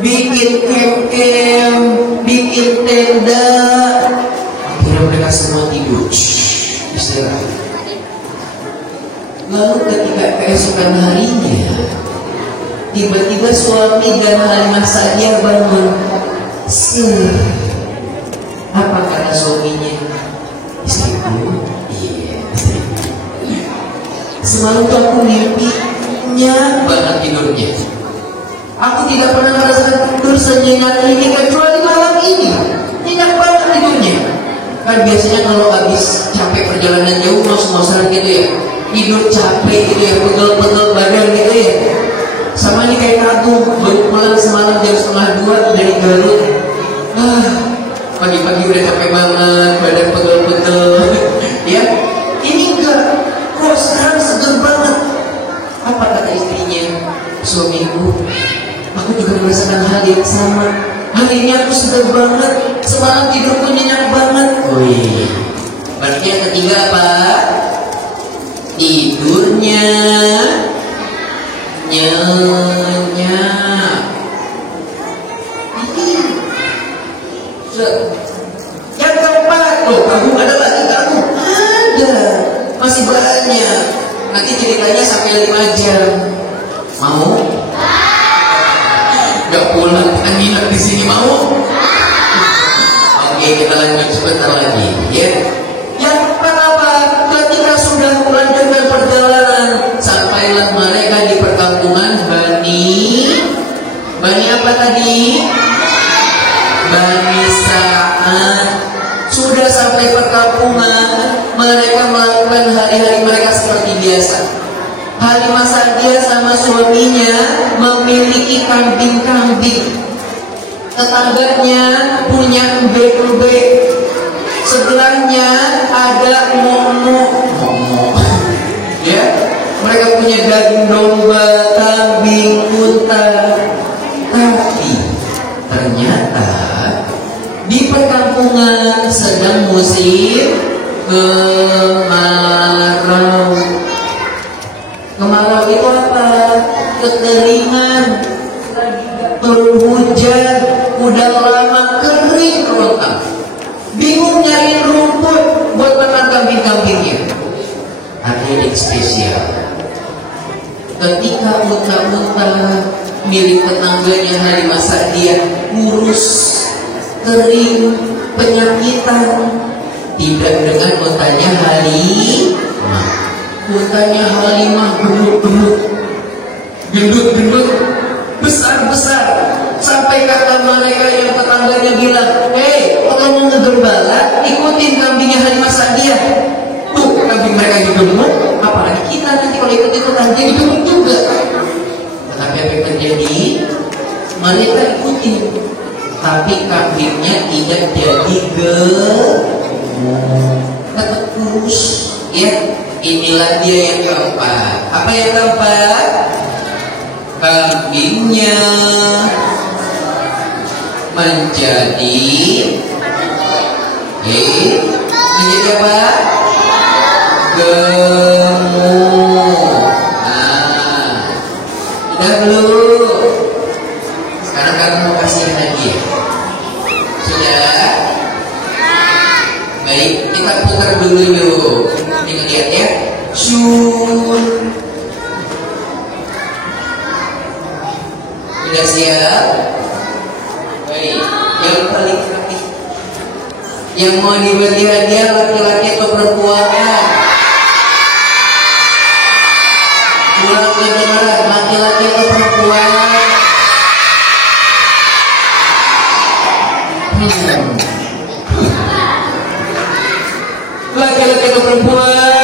bikin camp, bikin tenda. Akhirnya mereka semua tidur, istirahat. Lalu ketika keesokan harinya, tiba-tiba suami dan Halimah Sa'diyah bangun. Apa kata suaminya? Istriku, semalam tuh aku mimpi nyenyak banget tidurnya. Aku tidak pernah merasakan tidur senyenyak ini kecuali malam ini. Nyenyak banget tidurnya. Kan biasanya kalau habis capek perjalanan jauh ngos-ngosan gitu ya, tidur capek gitu ya, pegel-pegel badan gitu ya. Sama ini kayak aku baru pulang semalam jam 1:30 dari Garut. Pagi-pagi udah capek banget, badan pegel-pegel. Ya, ini enggak. Kok sekarang seger banget? Apa kata istrinya? Suamiku, aku juga merasakan hal yang sama. Hari ini aku seger banget. Semalam tidurku nyenyak banget. Wih, berarti yang ketiga apa? Tidurnya nyenyak. Yang keempat, loh kamu ada lagi kamu? Ada, masih banyak. Nanti ceritanya sampai 5 jam. Mau? Gak pulang, kita nginep di sini mau? Oke, kita lanjut sebentar lagi, ya. Yang pertama, ketika sudah melanjutkan perjalanan, sampailah mereka di perkampungan Bani apa tadi? Bani Sa'ad. Sudah sampai perkampungan, mereka melakukan hari-hari mereka seperti biasa. Halimah Sa'diyah sama suaminya memiliki kambing-kambing. Tetangganya punya punya embek-embek. Sebelahnya ada momo. Ya, mereka punya daging domba, kambing, unta. Tapi ternyata di perkampungan sedang musim kemarau. Kemarau itu apa? Kekeringan. Turun hujan, udah lama kering kerontang. Bingung nyari rumput buat makan kambing-kambingnya. Ada yang spesial. Ketika unta-unta milik tetangganya hari masa dia kurus, kering, penyakitan, tidak dengan untanya Halimah. Untanya Halimah gendut-gendut, besar-besar, sampai kata mereka yang tetangganya bilang, "Hei, kalau mau ngegembala, ikutin kambingnya Halimah Sa'diyah." Tuh, kambing mereka digemuk, apalagi kita nanti kalau ikut-ikutan jadi gemuk juga. Tetapi apa yang terjadi? Mereka ikutin, tapi kambingnya tidak jadi gemuk, tetap kurus. Ya, inilah dia yang keempat. Apa yang keempat? Kambingnya menjadi menjadi apa? Gemuk. Nah, udah belum? Sekarang kamu mau kasih hadiah. Sudah? Baik, kita putar dulu yuk. Tinggal lihat ya. Sudah siap? Baik, yang paling rapi. Yang mau dibagi hadiah laki-laki atau perempuan? Ulang kedengaran, laki-laki atau perempuan? Laki-laki atau perempuan?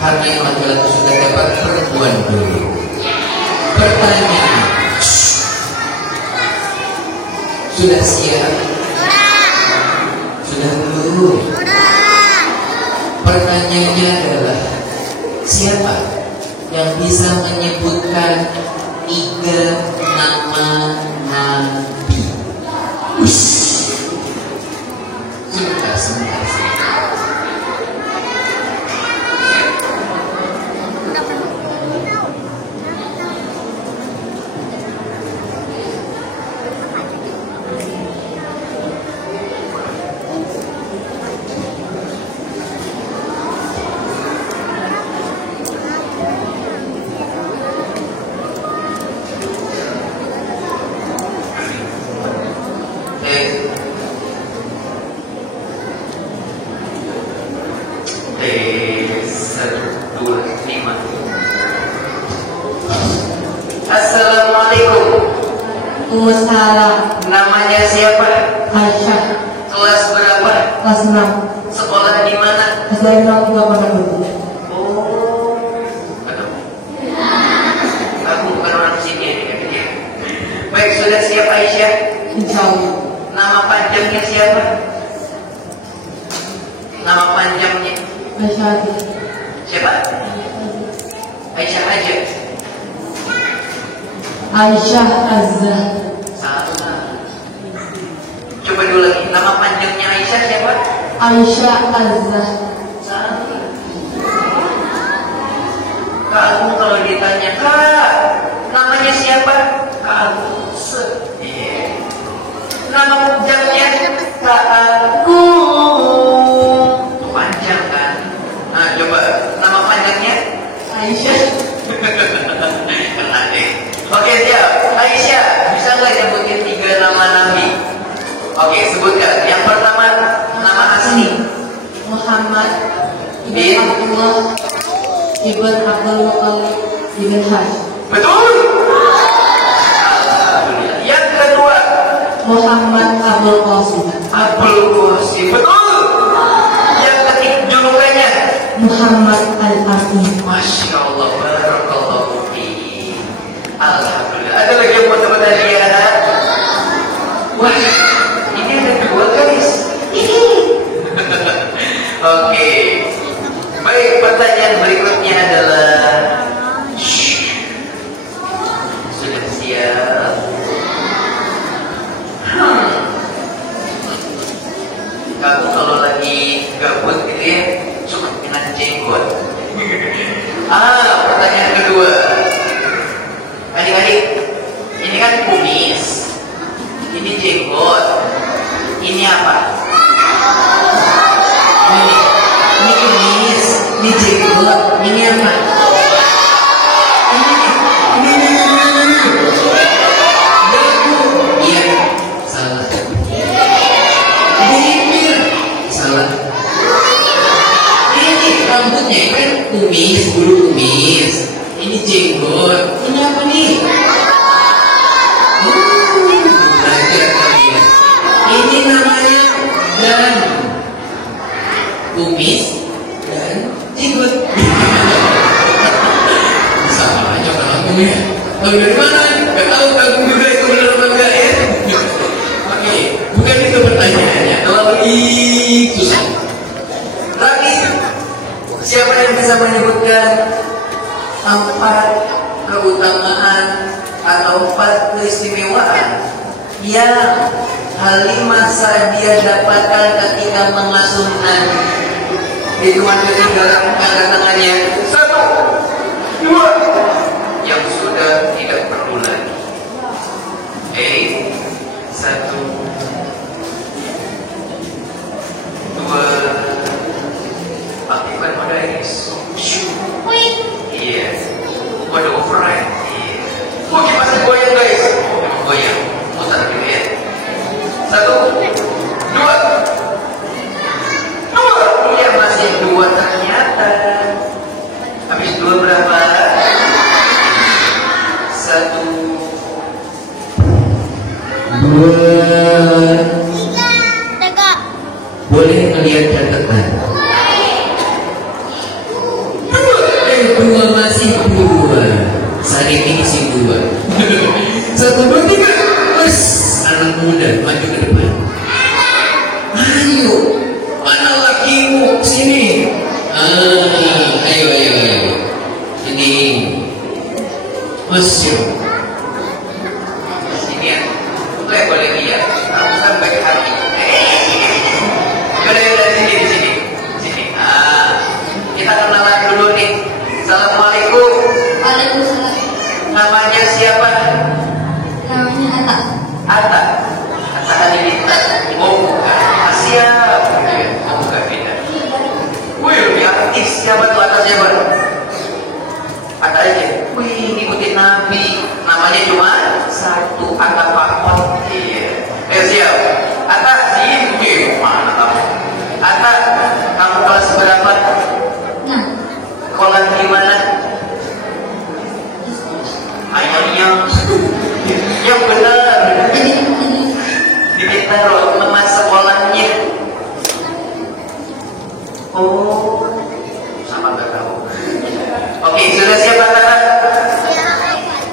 Karena yang laki-laki sudah dapat, perempuan dulu. Pertanyaan, sudah siap? Sudah belum? Pertanyaannya adalah, siapa yang bisa menyebutkan 3 nama Nabi? Sebentar. Assalamualaikum. Waalaikumsalam. Namanya siapa? Aisyah. Kelas berapa? Kelas 6. Sekolah di mana? SDN 3 Pondok Gede. Oh, aduh. Aku bukan orang sini ya. Baik, sudah siap Aisyah? Insyaallah. Nama panjangnya siapa? Nama panjangnya Aisyah. siapa? Aisyah aja. Aisyah Azza. Salah. Coba dulu lagi. Nama panjangnya Aisyah siapa? Aisyah Azza. Salah. Kamu kalau ditanya, Kak, namanya siapa? Kamu nama panjangnya Kak Agung. Panjang kan? Nah, coba nama panjangnya Aisyah. Kena deh. Oke, siap. Aisyah, bisa nggak nyebutin 3 nama Nabi? Oke, sebutkan. Yang pertama, nama asli Muhammad bin Abdullah ibn Abdul Muttalib ibn Hashim. Betul. Yang kedua, Muhammad Abdul Qasim. Abdul Qasim. Betul. Yang ketiga, julukannya Muhammad Al-Aqi. Masya Allah, barakallahu Ini jenggot. Ini apa? Ini kumis. Ini jenggot. Ini apa? Iya, salah. Ini salah. Ini rambutnya kan kumis, bulu kumis. Ini jenggot. Ini apa nih? Ini namanya dan kumis dan jenggot. Sama aja kagum ya. Kagum dari mana? Gak tahu kagum juga itu benar apa enggak ya. Oke, bukan itu pertanyaannya. Kalau itu lagi, siapa yang bisa menyebutkan 4 keutamaan atau 4 keistimewaan yang Halimah Sa'diyah dapatkan ketika mengasuh Nabi? Hitungan ketiga, angkat tangannya. 1, 2, yang sudah tidak perlu lagi. 1, 2, aktifkan pada ini. Iya. Waduh, override. Iya. Oke, masih goyang guys. Goyang. Putar dulu ya. 1, 2. Iya, masih 2 ternyata. Habis 2 berapa? 1, 2. Boleh ngelihat catatan. 2 masih 2. Saat ini isi 2. 1, 2, 3. Mas, anak muda maju ke depan. Ayo, mana lakimu? Sini. Ayo. Ini Mas, yuk. Sini ya. Boleh lihat. Kamu kan baik hati. Yaudah, sini. Kita kenalan dulu nih. Assalamualaikum. Waalaikumsalam. Namanya siapa? Namanya Atta. Atta Halilintar. Oh bukan. Siap. Oh bukan, beda. Wih, lebih aktif. Siapa tuh Atta siapa? Atta aja. Wih, ngikutin Nabi. Namanya cuma 1, Atta Fahmon. Iya. Siap. Atta, sini. Mana kamu? Atta, kamu kelas berapa? Nah, Sekolah di mana? Yang benar. Di Bintaro, nama sekolahnya. Oh, sama gak tahu. Oke, sudah siap Tara?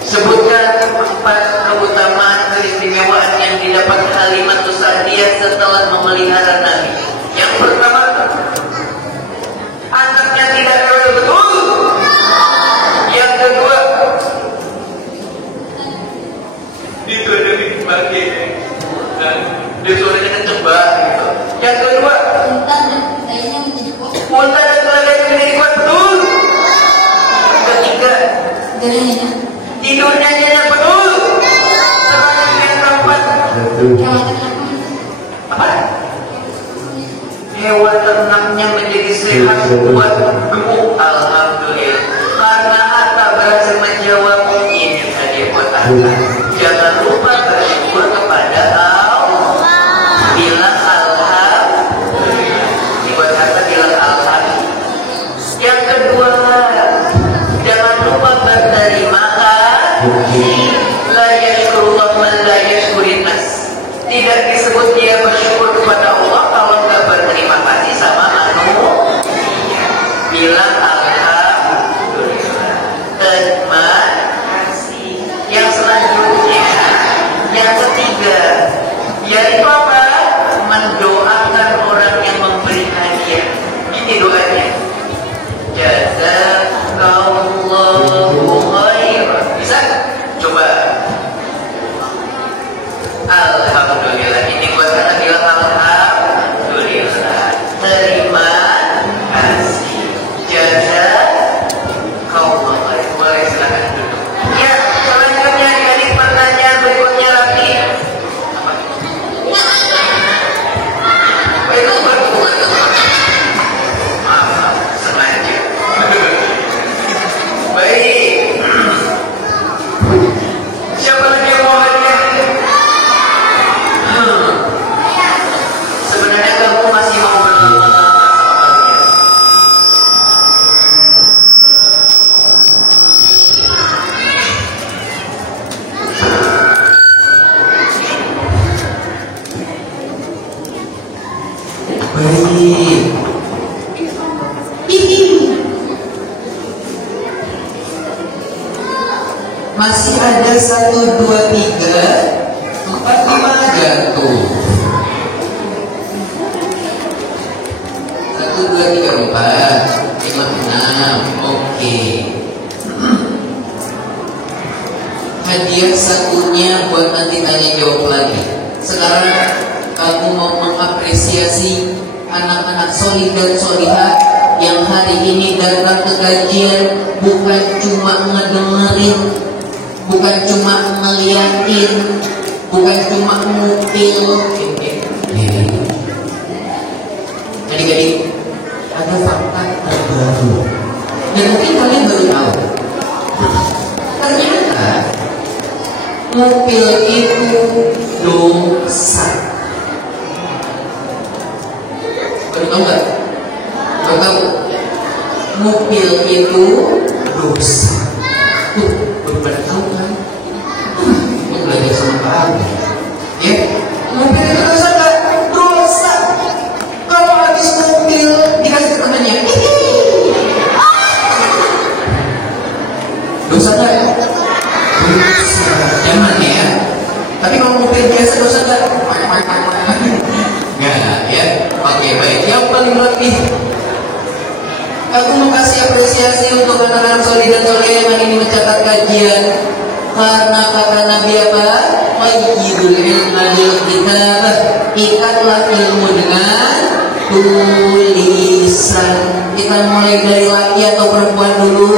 Sebutkan 4 keutamaan keistimewaan yang didapat Halimah Sa'diyah setelah memelihara Nabi. Yang pertama, anaknya tidak rewel betul. Yang kedua, itu ada dipakai dan dia suaranya kenceng banget gitu. Yang kedua, unta dan telaganya menjadi kuat betul. Ketiga, tidurnya nyenyak betul. Terakhir yang keempat, apa? Hewan ternaknya menjadi sehat, kuat, gemuk. Alhamdulillah. Karena Atta berhasil menjawab ini hadiah buat Atta. Jangan lupa bersyukur kepada Allah. Bilang alhamdulillah. Buat Atta bilang alhamdulillah. Yang kedua, jangan lupa berterima kasih. La yashkurullah man la yashkurin nas. Tidak disebut dia bersyukur kepada Allah kalau nggak berterima kasih sama manusia. Bilang alhamdulillah. Terima kasih. Yang selanjutnya, yang ketiga, yaitu apa? Mendoakan orang yang memberi hadiah. Ini doanya. Jazakallahu khairan. Bisa? Coba. Alhamdulillah. Ini buat kata bilang alhamdulillah. Terima kasih. Jazakallahu khairan. Boleh silakan duduk. Ya, selanjutnya dari pertanyaan berikutnya lagi. Apa? berapa? 56. Oke. Hadiah satunya buat nanti tanya jawab lagi. Sekarang kamu mau mengapresiasi anak-anak solih dan solihah yang hari ini datang ke kajian, bukan cuma ngedengerin, bukan cuma ngeliatin, bukan cuma ngupil. Adik-adik, ada fakta terbaru dan mungkin kalian baru tahu. Ternyata ngupil itu dosa. Baru tahu nggak? Baru tahu? Ngupil itu dosa. Baru pada tahu kan? Mau belajar sama Pak Abi. Ya, ngupil itu dosa nggak? Dosa. Kalau habis ngupil dikasih ke temannya, dosa nggak? Dosa. Jangan ya. Tapi kalau ngupil biasa dosa nggak? Nggak ya. Oke, baik. Yang paling lebih, aku mau kasih apresiasi untuk anak-anak soleh dan soleh yang hari ini mencatat kajian. Karena kata Nabi apa? Qayyidul ilma bil kitab. Ikatlah ilmu dengan tulisan. Kita mulai dari laki atau perempuan dulu.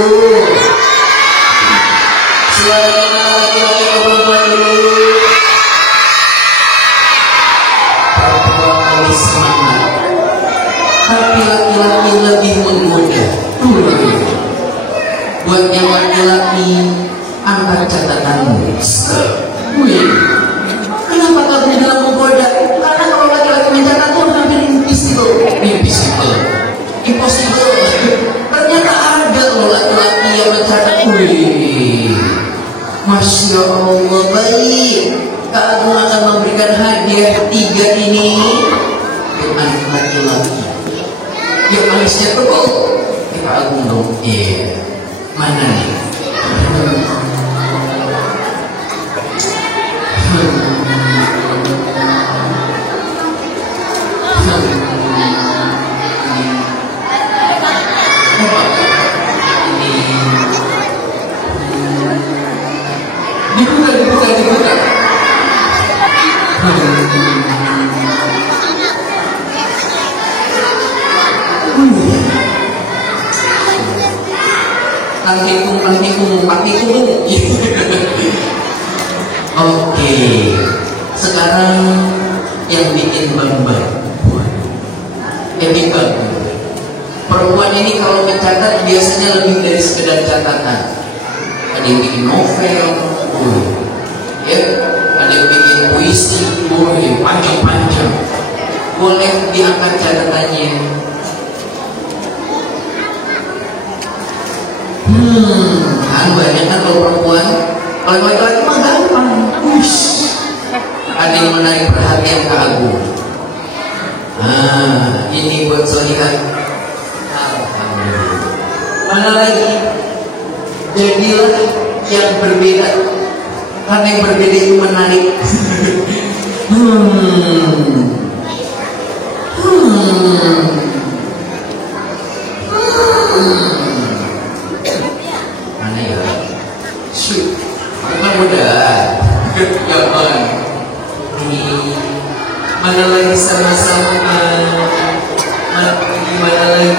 Suaranya laki-laki atau perempuan dulu. Perempuan lebih semangat, tapi laki-laki lebih menggoda. Buat yang laki-laki, angkat catatanmu. Wih, kenapa kamu bilang menggoda? Karena kalau laki-laki mencatat itu hampir impossible. Ternyata ada loh laki-laki yang mencatat. Wih, Masya Allah, baik. Kak Agung akan memberikan hadiah 3 ini dengan laki-laki yang alisnya tebal. Kak Agung dong. Iya. Mana nih? Dibuka. Paktikung. Oke. Sekarang yang bikin bangga. Perempuan ini kalau mencatat biasanya lebih dari sekedar catatan. Ada yang bikin novel, ya, ada yang bikin puisi, panjang-panjang. Boleh diangkat catatannya. Banyak kan kalau perempuan. Kalau laki-laki mah gampang. Ada yang menarik perhatian Kak Agung. Ini buat solihat. Alhamdulillah. Mana lagi? Jadilah yang berbeda. Karena yang berbeda itu menarik. Mana ya? Shoot. Bukan mudah. Jangan. Mana lagi sama-sama? Mana lagi?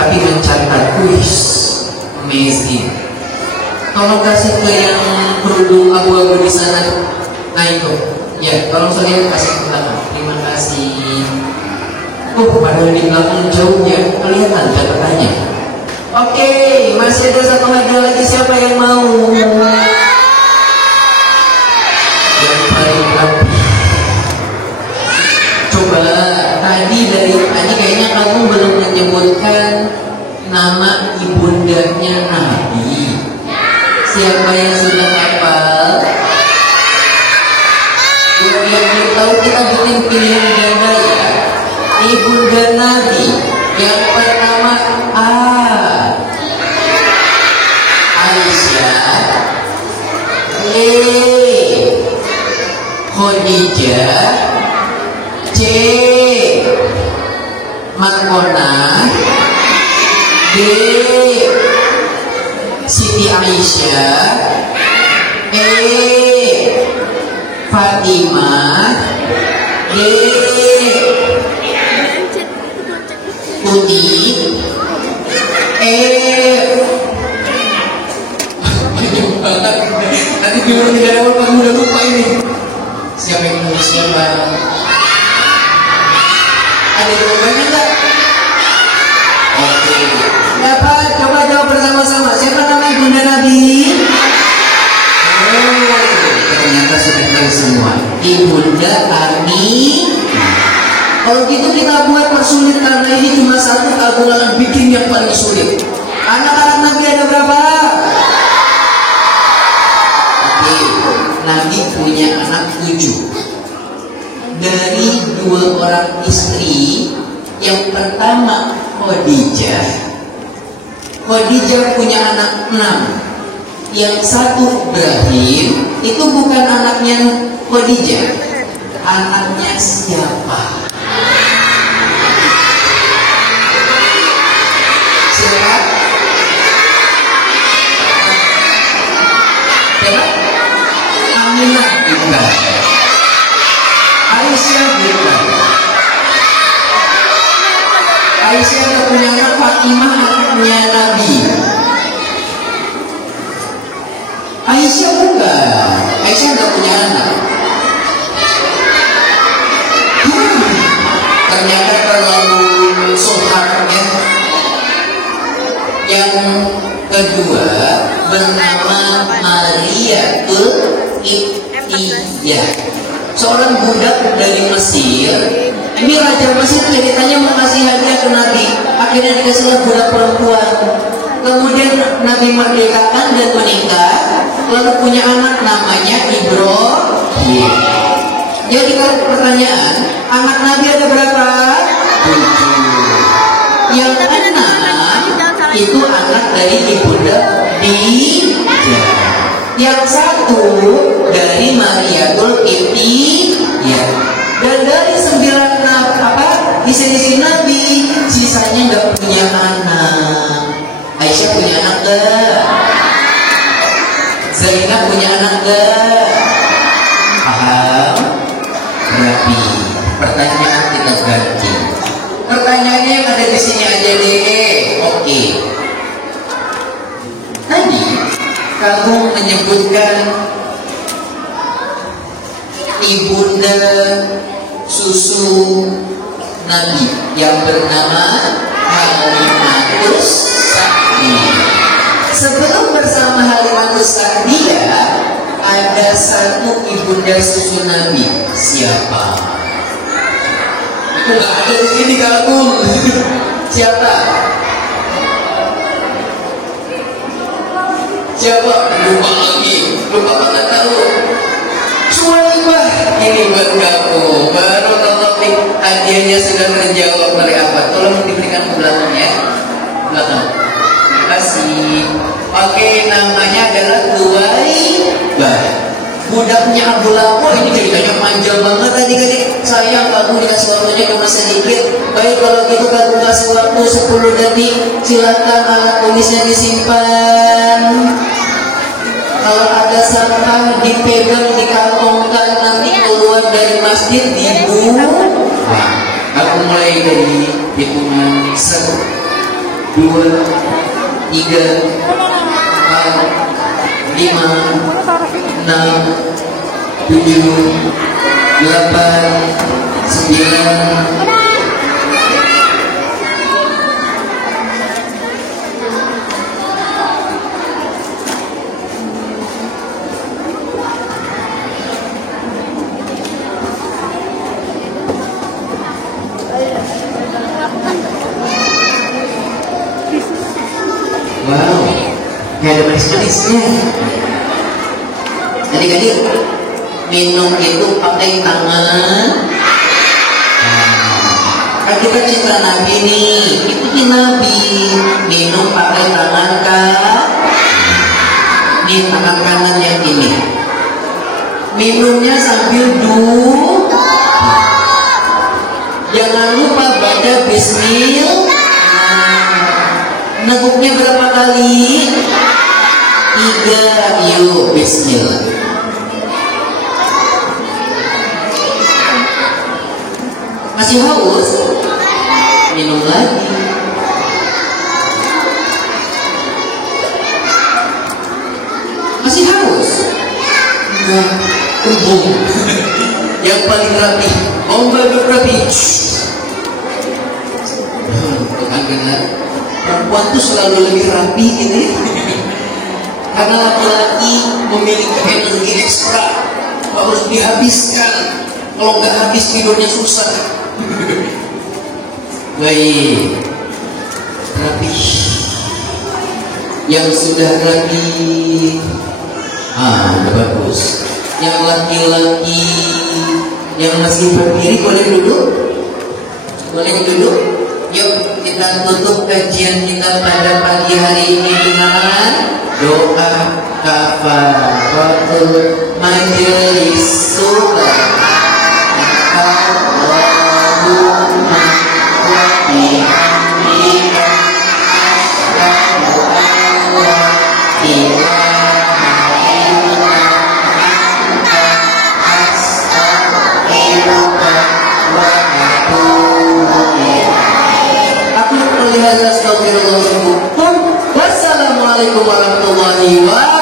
Tapi mencatat, amazing. Tolong kasih ke yang kerudung abu-abu di sana. Nah itu, ya, tolong saya kasih ke belakang. Terima kasih. Padahal di belakang jauh ya, kelihatan catatannya. Oke, masih ada satu hadiah lagi. Siapa yang mau? Yang paling rapi. Coba tadi kayaknya kamu belum menyebutkan nama ibundanya Nabi. Siapa yang sudah hafal? Buat yang belum tahu, kita bikin pilihan ganda ya. Ibunda Nabi yang pertama Aisyah, Khadijah, C, Markona. D. Siti Aisyah. E. Fatimah. D. Uni. E. Nanti gimana tidak dapat kamu udah lupa ini. Siapa yang nulis siapa? Ada jawabannya enggak? Oke. Dapat, coba jawab bersama-sama. Siapa nama ibunda Nabi? Oh, ternyata sudah tahu semua. Ibunda Ami. Kalau gitu kita buat persulit karena ini cuma satu tabungan bikin yang paling sulit. Anak-anak Nabi ada berapa? Oke, Nabi punya anak 7. Dari 2 orang istri, yang pertama Khadijah. Khadijah punya anak 6. Yang satu Ibrahim, itu bukan anaknya Khadijah. Anaknya siapa? Siapa? Siapa? Aminah bukan. Aisyah bukan. Aisyah tak punya anak. Fatimah anaknya Nabi. Aisyah bukan. Aisyah tak punya anak. Ternyata terlalu sohar ya. Yang kedua bernama Mariatul Qibtiyah, seorang budak dari Mesir. Ini raja Mesir ceritanya mau kasih hadiah ke Nabi, akhirnya dikasihlah budak perempuan. Kemudian Nabi merdekakan dan menikah, lalu punya anak namanya Ibrahim. Jadi kalau pertanyaan, anak Nabi ada berapa? 7. Yang keenam itu anak dari ibunda Khadijah. Yang satu dari Mariatul Qibtiyah. Dan dari 9 istri Nabi, sisanya nggak punya anak. Aisyah punya anak gak? Zainab punya anak gak? Paham? Berarti pertanyaan kita ganti. Pertanyaannya yang ada di sini aja deh. Oke. Tadi kamu menyebutkan ibunda susu Nabi yang bernama Halimatus Sa'diyah. Sebelum bersama Halimatus Sa'diyah ada satu ibunda susu Nabi. Siapa? Itu nggak ada di sini kamu. Siapa? Siapa? Lupa lagi. Lupa banget tahu. Suwaibah. Ini buat kamu. Baru kalau hadiahnya sudah terjawab oleh apa? Tolong diberikan ke belakang ya. Belakang. Terima kasih. Oke, namanya adalah Suwaibah. Budaknya Abu Lahab. Ini ceritanya panjang banget tadi kan. Sayang kamu dikasih waktunya cuma sedikit. Baik, kalau gitu kamu kasih waktu 10 detik. Silakan alat tulisnya disimpan. Kalau ada sampah dipegang, dikantongkan, nanti keluar dari masjid dibuang. Aku mulai dari hitungan 1, 2, 3, 4, 5, 6, 7, 8, 9. Wow, gak ada manis-manisnya. Adik-adik, minum itu pakai tangan. Kan kita cinta Nabi nih, itu di Nabi. Minum pakai tangan kan? Nih tangan kanan yang ini. Minumnya sambil Bismillah. Neguknya berapa kali? 3. Yuk, Bismillah. Masih haus? Minum lagi. Masih haus? Enggak. Umbung. Yang paling rapi. Ombak rapi. Bukan benar. Perempuan tuh selalu lebih rapi gitu ya. Karena laki-laki memiliki energi ekstra, harus dihabiskan. Kalau nggak habis tidurnya susah. Baik, rapi. Yang sudah rapi, udah bagus. Yang laki-laki yang masih berdiri boleh duduk, boleh duduk. Yuk kita tutup kajian kita pada pagi hari ini dengan doa kafaratul majelis Allahumma wa bihamdika asyhadu an la ilaha illa anta astaghfiruka wa atubu ilaik. Aku melihat astagfirullahaladzim. Wassalamualaikum warahmatullahi wabarakatuh.